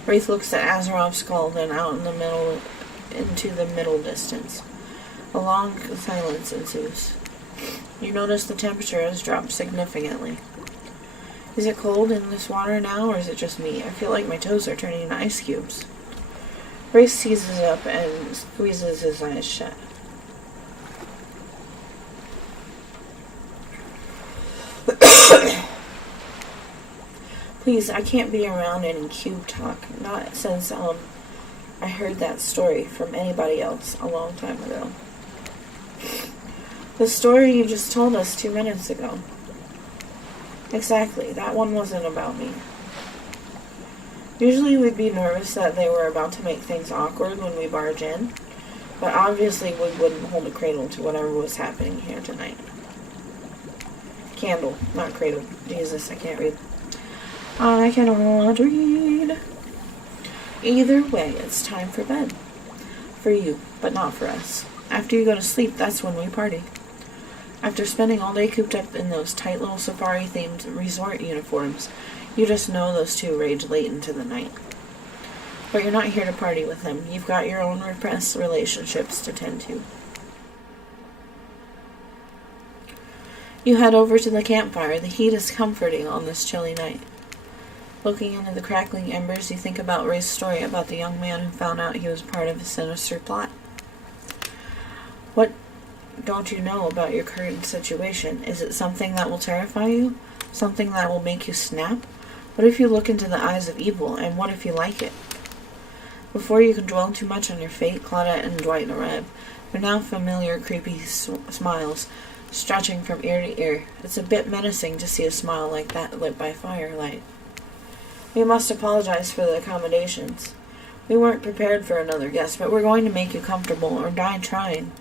Wraith looks at Azerov's skull, then out in the middle, into the middle distance. A long silence ensues. You notice the temperature has dropped significantly. Is it cold in this water now, or is it just me? I feel like my toes are turning into ice cubes. Wraith seizes up and squeezes his eyes shut. Please, I can't be around any cube talk. Not since, I heard that story from anybody else a long time ago. The story you just told us 2 minutes ago. Exactly, that one wasn't about me. Usually we'd be nervous that they were about to make things awkward when we barge in, but obviously we wouldn't hold a cradle to whatever was happening here tonight. Candle, not cradle. Jesus, I can't read. I cannot read. Either way, it's time for bed. For you, but not for us. After you go to sleep, that's when we party. After spending all day cooped up in those tight little safari-themed resort uniforms, you just know those two rage late into the night. But you're not here to party with them. You've got your own repressed relationships to tend to. You head over to the campfire. The heat is comforting on this chilly night. Looking into the crackling embers, you think about Ray's story about the young man who found out he was part of a sinister plot. What don't you know about your current situation? Is it something that will terrify you? Something that will make you snap? What if you look into the eyes of evil, and what if you like it? Before you can dwell too much on your fate, Claudette and Dwight arrive. Their now familiar creepy smiles stretching from ear to ear. It's a bit menacing to see a smile like that lit by firelight. We must apologize for the accommodations. We weren't prepared for another guest, but we're going to make you comfortable or die trying.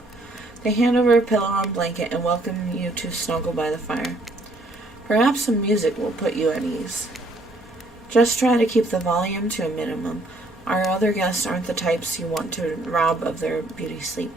They hand over a pillow and blanket and welcome you to snuggle by the fire. Perhaps some music will put you at ease. Just try to keep the volume to a minimum. Our other guests aren't the types you want to rob of their beauty sleep.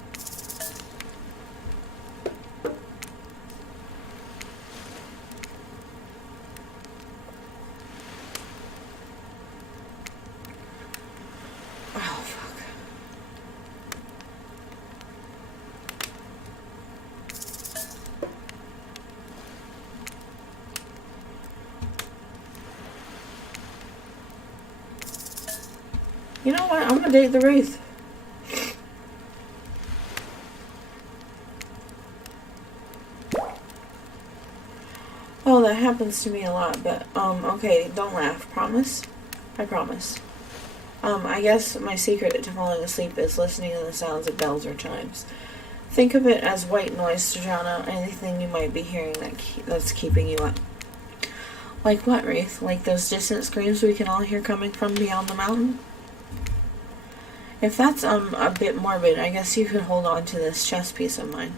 You know what? I'm gonna date the Wraith. Oh, that happens to me a lot, but, okay, don't laugh. Promise? I promise. I guess my secret to falling asleep is listening to the sounds of bells or chimes. Think of it as white noise to drown out anything you might be hearing that's keeping you up. Like what, Wraith? Like those distant screams we can all hear coming from beyond the mountain? If that's, a bit morbid, I guess you could hold on to this chess piece of mine.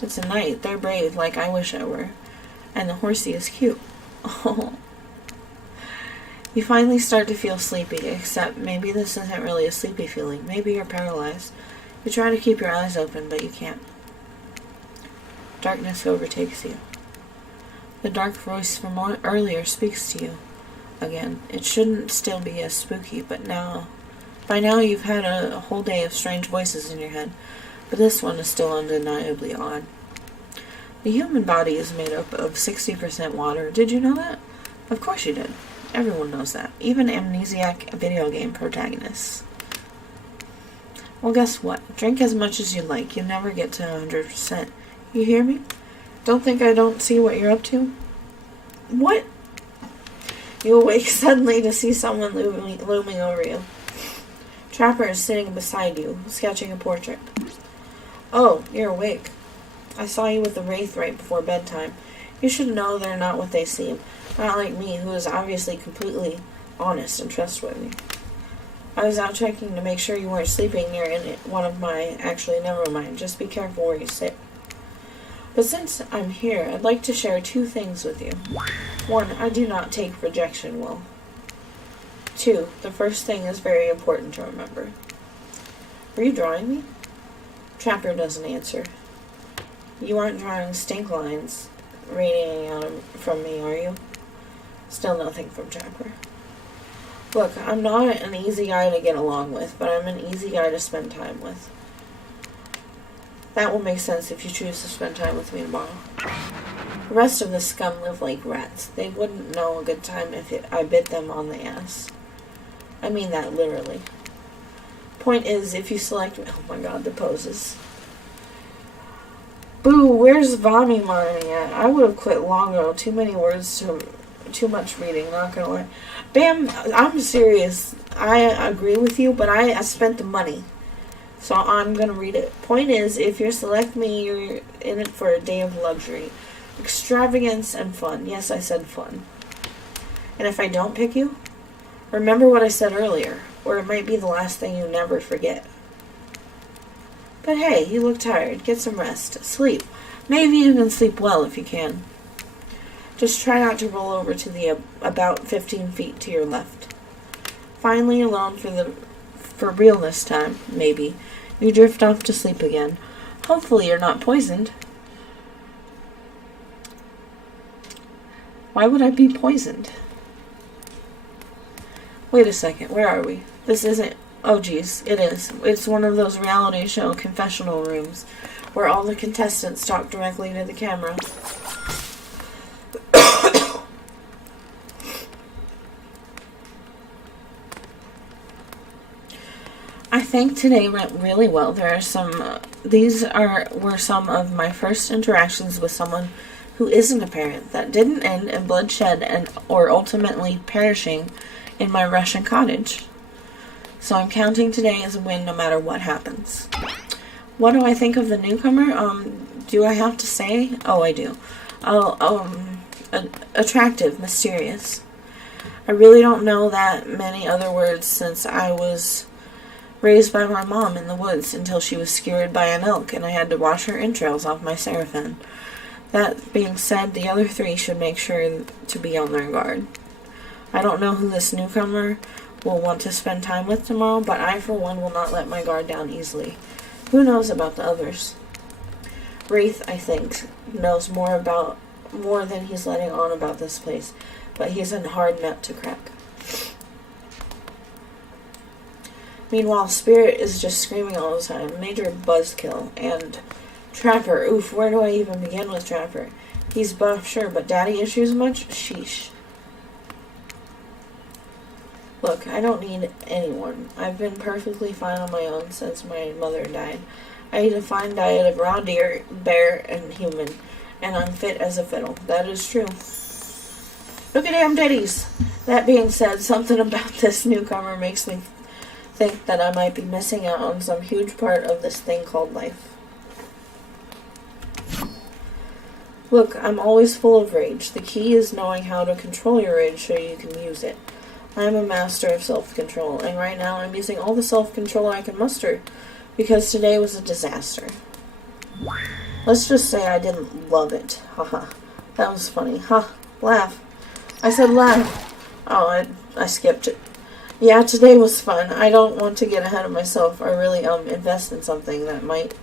It's a knight. They're brave, like I wish I were. And the horsey is cute. Oh. You finally start to feel sleepy, except maybe this isn't really a sleepy feeling. Maybe you're paralyzed. You try to keep your eyes open, but you can't. Darkness overtakes you. The dark voice from earlier speaks to you. Again, it shouldn't still be as spooky, but by now you've had a whole day of strange voices in your head, but this one is still undeniably odd. The human body is made up of 60% water. Did you know that? Of course you did. Everyone knows that. Even amnesiac video game protagonists. Well, guess what? Drink as much as you like. You never get to 100%. You hear me? Don't think I don't see what you're up to? What? You awake suddenly to see someone looming over you. Trapper is sitting beside you, sketching a portrait. Oh, you're awake. I saw you with the Wraith right before bedtime. You should know they're not what they seem. Not like me, who is obviously completely honest and trustworthy. I was out checking to make sure you weren't sleeping near one of my... Actually, never mind. Just be careful where you sit. But since I'm here, I'd like to share 2 things with you. 1, I do not take rejection well. 2, the first thing is very important to remember. Are you drawing me? Trapper doesn't answer. You aren't drawing stink lines radiating out from me, are you? Still nothing from Trapper. Look, I'm not an easy guy to get along with, but I'm an easy guy to spend time with. That will make sense if you choose to spend time with me tomorrow. The rest of the scum live like rats. They wouldn't know a good time if I bit them on the ass. I mean that literally. Point is, if you select me... Oh my god, the poses. Boo, where's Vommy Marnie at? I would have quit long ago. Too many words, too much reading, not gonna lie. Bam, I'm serious. I agree with you, but I spent the money. So I'm gonna read it. Point is, if you select me, you're in it for a day of luxury. Extravagance and fun. Yes, I said fun. And if I don't pick you, remember what I said earlier, or it might be the last thing you never forget. But hey, you look tired. Get some rest. Sleep. Maybe even sleep well if you can. Just try not to roll over to the about 15 feet to your left. Finally alone for real this time, maybe, you drift off to sleep again. Hopefully you're not poisoned. Why would I be poisoned? Wait a second, where are we? This isn't... Oh geez, it is. It's one of those reality show confessional rooms where all the contestants talk directly to the camera. I think today went really well. There are some... were some of my first interactions with someone who isn't a parent that didn't end in bloodshed or ultimately perishing in my Russian cottage. So I'm counting today as a win no matter what happens. What do I think of the newcomer? Do I have to say? Oh, I do. Attractive, mysterious. I really don't know that many other words since I was raised by my mom in the woods until she was skewered by an elk and I had to wash her entrails off my Seraphim. That being said, the other 3 should make sure to be on their guard. I don't know who this newcomer will want to spend time with tomorrow, but I, for one, will not let my guard down easily. Who knows about the others? Wraith, I think, knows more than he's letting on about this place, but he's a hard nut to crack. Meanwhile, Spirit is just screaming all the time. Major buzzkill. And Trapper. Oof, where do I even begin with Trapper? He's buff, sure, but daddy issues much? Sheesh. Look, I don't need anyone. I've been perfectly fine on my own since my mother died. I eat a fine diet of raw deer, bear, and human, and I'm fit as a fiddle. That is true. Look at damn titties! That being said, something about this newcomer makes me think that I might be missing out on some huge part of this thing called life. Look, I'm always full of rage. The key is knowing how to control your rage so you can use it. I'm a master of self-control, and right now I'm using all the self-control I can muster, because today was a disaster. Let's just say I didn't love it. Haha. That was funny. Ha. Laugh. I said laugh. Oh, I skipped it. Yeah, today was fun. I don't want to get ahead of myself or really invest in something that might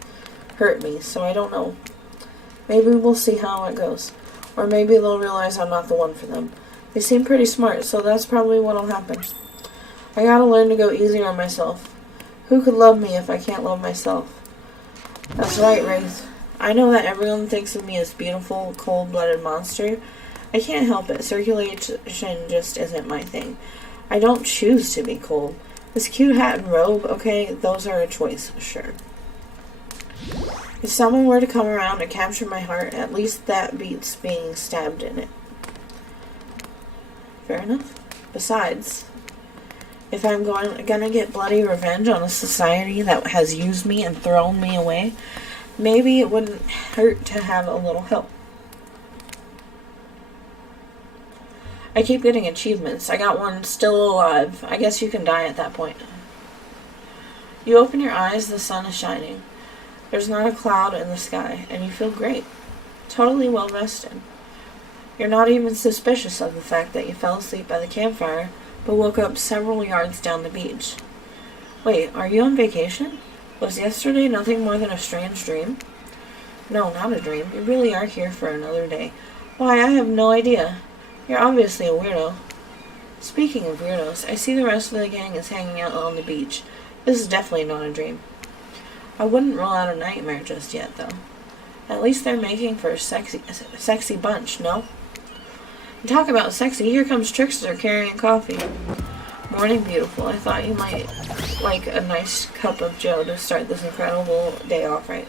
hurt me, so I don't know. Maybe we'll see how it goes. Or maybe they'll realize I'm not the one for them. They seem pretty smart, so that's probably what'll happen. I gotta learn to go easy on myself. Who could love me if I can't love myself? That's right, Wraith. I know that everyone thinks of me as beautiful, cold-blooded monster. I can't help it. Circulation just isn't my thing. I don't choose to be cold. This cute hat and robe, okay, those are a choice, sure. If someone were to come around and capture my heart, at least that beats being stabbed in it. Fair enough. Besides, if I'm gonna get bloody revenge on a society that has used me and thrown me away, maybe it wouldn't hurt to have a little help. I keep getting achievements. I got one still alive. I guess you can die at that point. You open your eyes, the sun is shining. There's not a cloud in the sky, and you feel great. Totally well rested. You're not even suspicious of the fact that you fell asleep by the campfire, but woke up several yards down the beach. Wait, are you on vacation? Was yesterday nothing more than a strange dream? No, not a dream. You really are here for another day. Why, I have no idea. You're obviously a weirdo. Speaking of weirdos, I see the rest of the gang is hanging out on the beach. This is definitely not a dream. I wouldn't rule out a nightmare just yet, though. At least they're making for a sexy bunch, no? And talk about sexy, here comes Trickster carrying coffee. Morning, beautiful. I thought you might like a nice cup of joe to start this incredible day off right.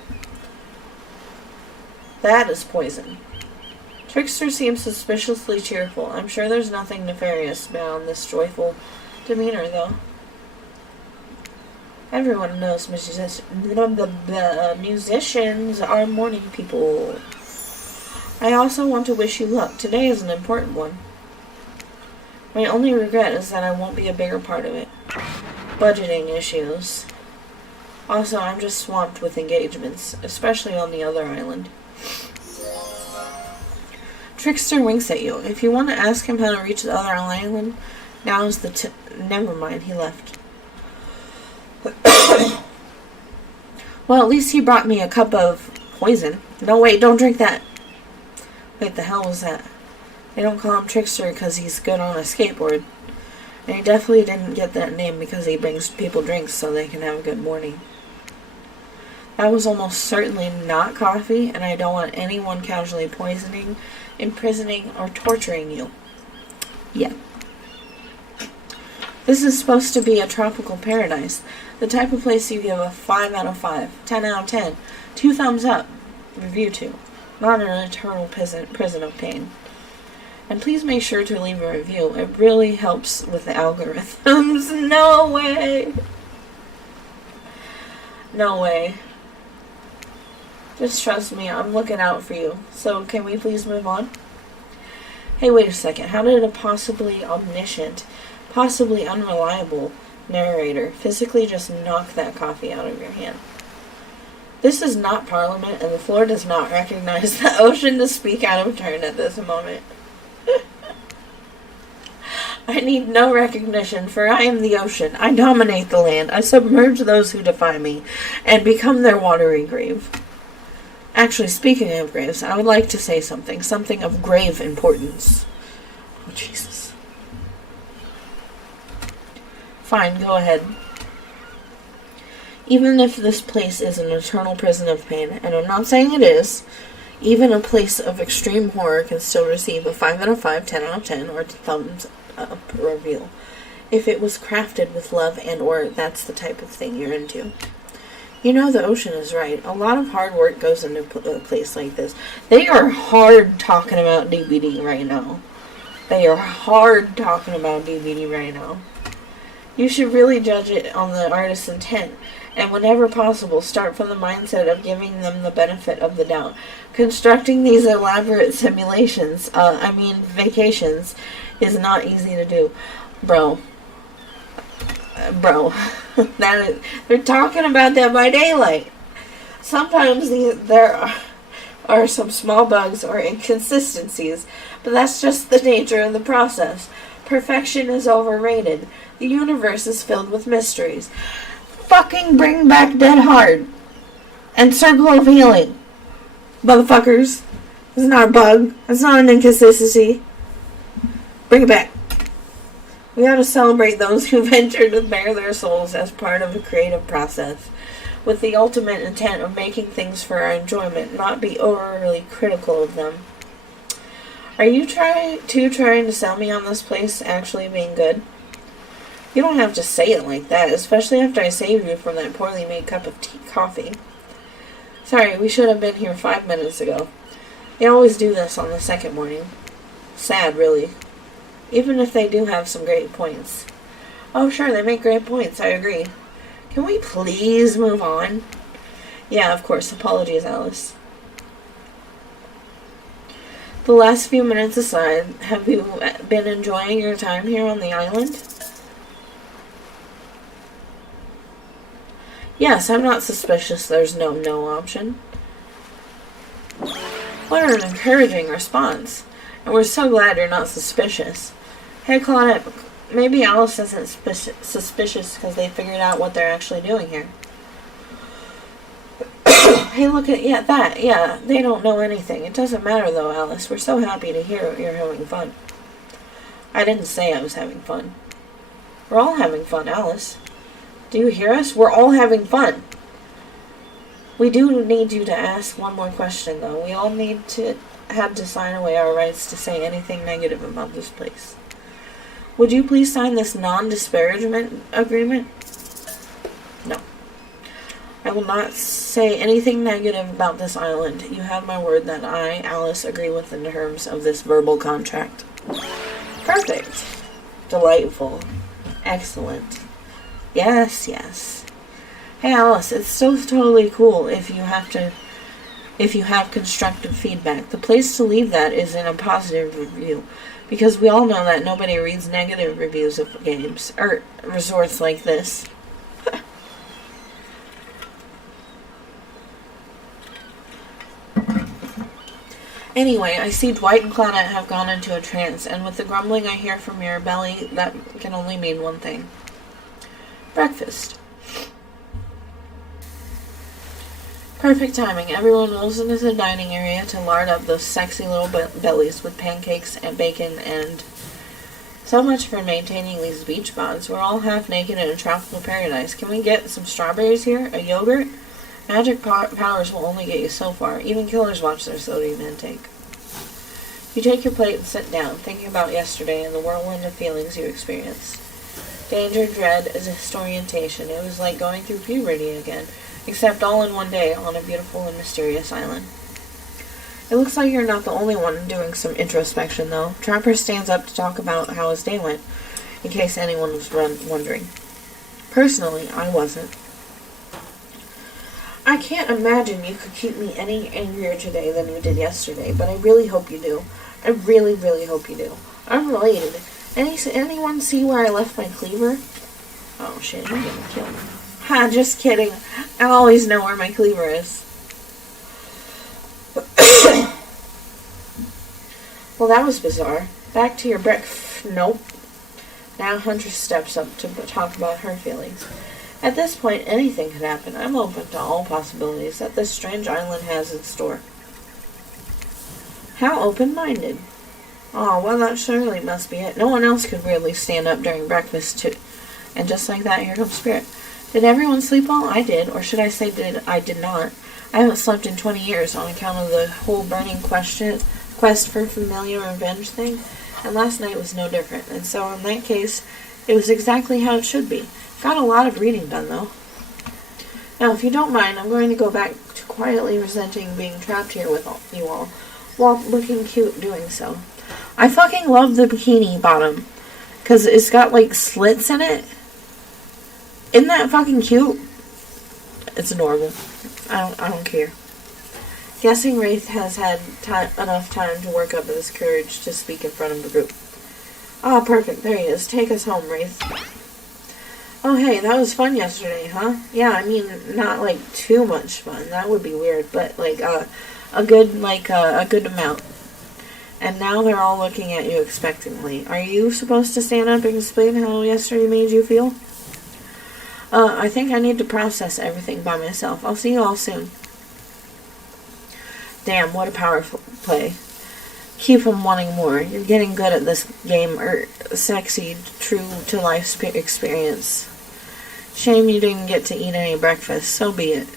That is poison. Trickster seems suspiciously cheerful. I'm sure there's nothing nefarious beyond this joyful demeanor, though. Everyone knows musicians are morning people. I also want to wish you luck. Today is an important one. My only regret is that I won't be a bigger part of it. Budgeting issues. Also, I'm just swamped with engagements, especially on the other island. Trickster winks at you. If you want to ask him how to reach the other island, now is the never mind, he left. Well, at least he brought me a cup of poison. No, wait, don't drink that. Wait, the hell was that? They don't call him Trickster because he's good on a skateboard. And he definitely didn't get that name because he brings people drinks so they can have a good morning. That was almost certainly not coffee, and I don't want anyone casually poisoning, imprisoning, or torturing you. Yeah. This is supposed to be a tropical paradise. The type of place you give a 5 out of 5, 10 out of 10, 2 thumbs up, review to. Not an eternal prison of pain. And please make sure to leave a review. It really helps with the algorithms. No way! No way. Just trust me, I'm looking out for you. So can we please move on? Hey, wait a second. How did a possibly omniscient, possibly unreliable narrator physically just knock that coffee out of your hand? This is not Parliament, and the floor does not recognize the ocean to speak out of turn at this moment. I need no recognition, for I am the ocean. I dominate the land. I submerge those who defy me, and become their watery grave. Actually, speaking of graves, I would like to say something of grave importance. Oh, Jesus. Fine, go ahead. Even if this place is an eternal prison of pain, and I'm not saying it is, even a place of extreme horror can still receive a 5 out of 5, 10 out of 10, or thumbs up review. If it was crafted with love and or that's the type of thing you're into. You know, the ocean is right. A lot of hard work goes into a place like this. They are hard talking about DVD right now. They are hard talking about DVD right now. You should really judge it on the artist's intent, and whenever possible, start from the mindset of giving them the benefit of the doubt. Constructing these elaborate simulations, vacations, is not easy to do. Bro. They're talking about that by daylight. Sometimes there are some small bugs or inconsistencies, but that's just the nature of the process. Perfection is overrated. The universe is filled with mysteries. Fucking bring back Dead Hard and Circle of Healing. Motherfuckers. It's not a bug. It's not an inconsistency. Bring it back. We ought to celebrate those who ventured to bare their souls as part of the creative process, with the ultimate intent of making things for our enjoyment, not be overly critical of them. Are you trying to sell me on this place actually being good? You don't have to say it like that, especially after I saved you from that poorly made cup of coffee. Sorry, we should have been here 5 minutes ago. They always do this on the second morning. Sad, really. Even if they do have some great points. Oh, sure, they make great points, I agree. Can we please move on? Yeah, of course. Apologies, Alice. The last few minutes aside, have you been enjoying your time here on the island? Yes, I'm not suspicious. There's no option. What an encouraging response. And we're so glad you're not suspicious. Hey, Claudette, maybe Alice isn't suspicious because they figured out what they're actually doing here. Hey, look at that. Yeah, they don't know anything. It doesn't matter, though, Alice. We're so happy to hear you're having fun. I didn't say I was having fun. We're all having fun, Alice. Do you hear us? We're all having fun. We do need you to ask one more question, though. We all had to sign away our rights to say anything negative about this place. Would you please sign this non-disparagement agreement? No. I will not say anything negative about this island. You have my word that I, Alice, agree with the terms of this verbal contract. Perfect. Delightful. Excellent. Yes. Hey, Alice, it's so totally cool if you have constructive feedback. The place to leave that is in a positive review, because we all know that nobody reads negative reviews of games or resorts like this. Anyway, I see Dwight and Claudette have gone into a trance, and with the grumbling I hear from your belly, that can only mean one thing. Breakfast. Perfect timing. Everyone rolls into the dining area to lard up those sexy little bellies with pancakes and bacon and... So much for maintaining these beach bods. We're all half naked in a tropical paradise. Can we get some strawberries here? A yogurt? Magic powers will only get you so far. Even killers watch their sodium intake. You take your plate and sit down, thinking about yesterday and the whirlwind of feelings you experienced. Danger, dread, disorientation. It was like going through puberty again, except all in one day on a beautiful and mysterious island. It looks like you're not the only one doing some introspection, though. Trapper stands up to talk about how his day went, in case anyone was wondering. Personally, I wasn't. I can't imagine you could keep me any angrier today than you did yesterday, but I really hope you do. I really, really hope you do. I'm related. Anyone see where I left my cleaver? Oh shit, I'm getting killed. Ha, just kidding. I always know where my cleaver is. Well, that was bizarre. Back to your Nope. Now Huntress steps up to talk about her feelings. At this point, anything could happen. I'm open to all possibilities that this strange island has in store. How open-minded. Oh, well, that surely must be it. No one else could really stand up during breakfast, too. And just like that, here comes Spirit. Did everyone sleep well? I did. Or should I say I did not. I haven't slept in 20 years on account of the whole burning quest for familiar revenge thing. And last night was no different. And so, in that case, it was exactly how it should be. Got a lot of reading done, though. Now, if you don't mind, I'm going to go back to quietly resenting being trapped here with you all, while looking cute doing so. I fucking love the bikini bottom, because it's got, like, slits in it. Isn't that fucking cute? It's adorable. I don't care. Guessing Wraith has had enough time to work up his courage to speak in front of the group. Ah, perfect. There he is. Take us home, Wraith. Oh, hey, that was fun yesterday, huh? Yeah, I mean, not, like, too much fun. That would be weird, but, like, a good amount. And now they're all looking at you expectantly. Are you supposed to stand up and explain how yesterday made you feel? I think I need to process everything by myself. I'll see you all soon. Damn, what a powerful play. Keep them wanting more. You're getting good at this game, sexy, true-to-life experience. Shame you didn't get to eat any breakfast. So be it.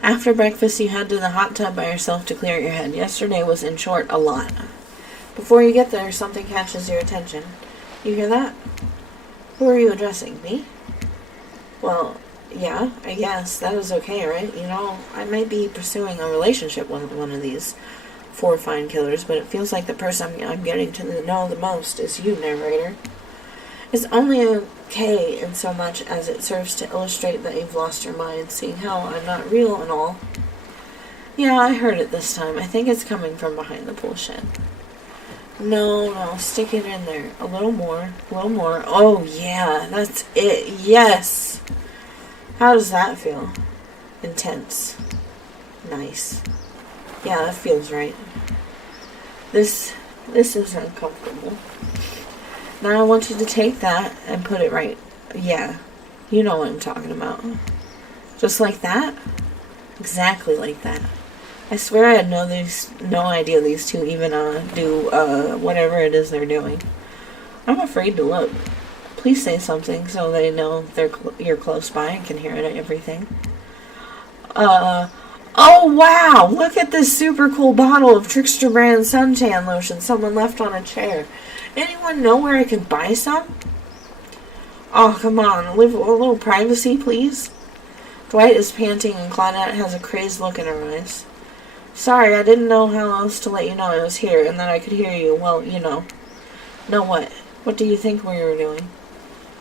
After breakfast, you head to the hot tub by yourself to clear your head. Yesterday was, in short, a lot. Before you get there, something catches your attention. You hear that? Who are you addressing? Me? Well, yeah, I guess. That was okay, right? You know, I might be pursuing a relationship with one of these 4 fine killers, but it feels like the person I'm getting to know the most is you, narrator. It's only okay in so much as it serves to illustrate that you've lost your mind, seeing how I'm not real and all. Yeah, I heard it this time. I think it's coming from behind the pool shed. No, stick it in there. A little more. A little more. Oh, yeah, that's it. Yes. How does that feel? Intense. Nice. Yeah, that feels right. This is uncomfortable. Now I want you to take that and put it right. Yeah, you know what I'm talking about. Just like that? Exactly like that. I swear I had no idea these two even do whatever it is they're doing. I'm afraid to look. Please say something so they know you're close by and can hear it and everything. Oh wow! Look at this super cool bottle of Trickster brand suntan lotion someone left on a chair. Anyone know where I can buy some? Oh, come on. Leave a little privacy, please. Dwight is panting and Claudette has a crazed look in her eyes. Sorry, I didn't know how else to let you know I was here and that I could hear you. Well, you know. Know what? What do you think we were doing?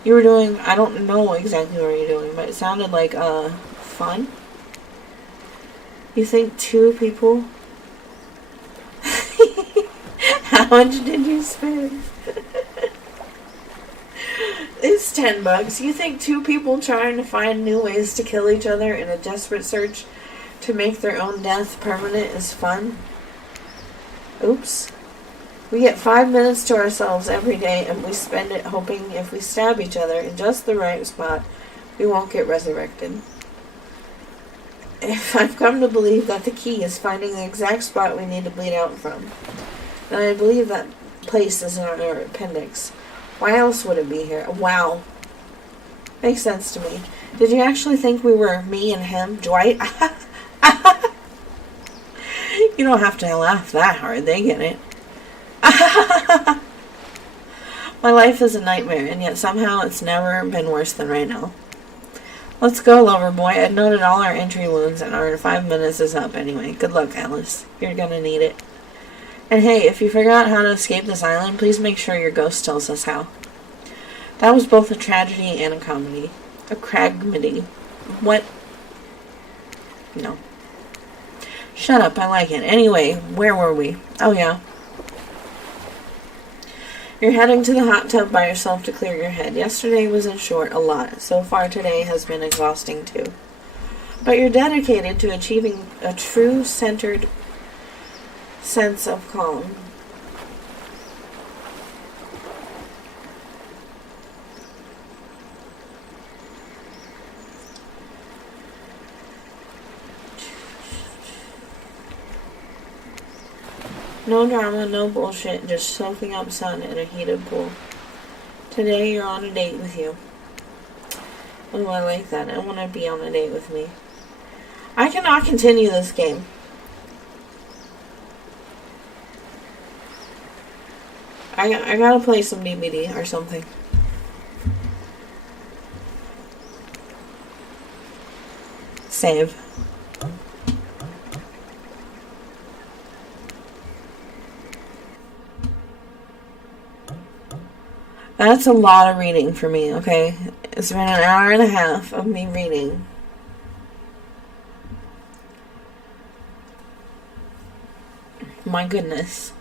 You were doing... I don't know exactly what you're doing, but it sounded like, fun? You think two people... How much did you spend? It's $10. You think two people trying to find new ways to kill each other in a desperate search to make their own death permanent is fun? Oops. We get 5 minutes to ourselves every day and we spend it hoping if we stab each other in just the right spot, we won't get resurrected. If I've come to believe that the key is finding the exact spot we need to bleed out from, then I believe that place is in our appendix. Why else would it be here? Wow. Makes sense to me. Did you actually think we were me and him, Dwight? You don't have to laugh that hard. They get it. My life is a nightmare, and yet somehow it's never been worse than right now. Let's go, lover boy. I've noted all our entry wounds, and our 5 minutes is up anyway. Good luck, Alice. You're gonna need it. And hey, if you figure out how to escape this island, please make sure your ghost tells us how. That was both a tragedy and a comedy. A cragmedy. What? No. Shut up, I like it. Anyway, where were we? Oh yeah. You're heading to the hot tub by yourself to clear your head. Yesterday was in short a lot. So far today has been exhausting too. But you're dedicated to achieving a true centered sense of calm. No drama, no bullshit, just soaking up sun in a heated pool. Today you're on a date with you. Oh, I like that. I want to be on a date with me. I cannot continue this game. I gotta play some DBD or something. Save. That's a lot of reading for me, okay? It's been an hour and a half of me reading. My goodness.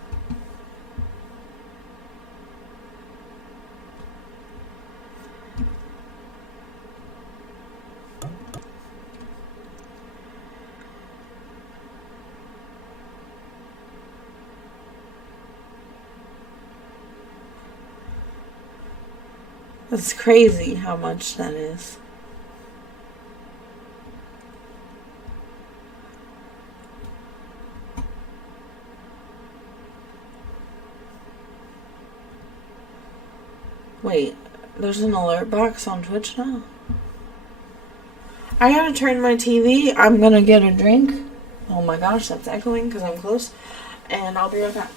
That's crazy how much that is. Wait, there's an alert box on Twitch now? I gotta turn my TV. I'm gonna get a drink. Oh my gosh, that's echoing because I'm close. And I'll be right back.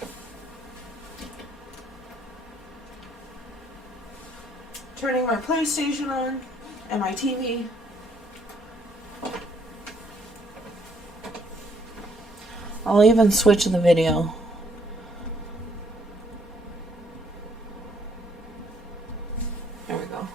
Turning my PlayStation on and my TV. I'll even switch the video. There we go.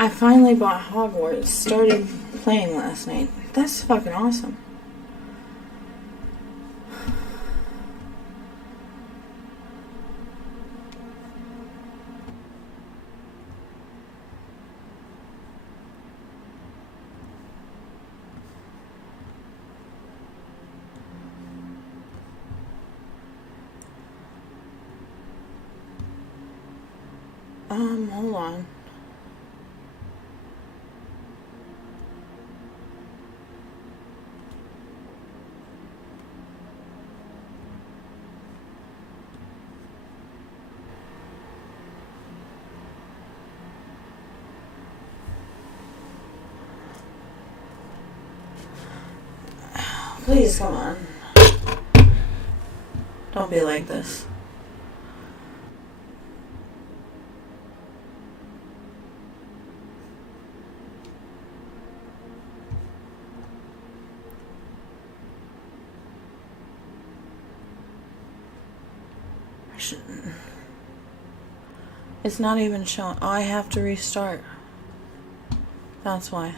I finally bought Hogwarts. Started playing last night. That's fucking awesome. Hold on. Please, come on. Don't be like this. I shouldn't. It's not even showing. Oh, I have to restart. That's why.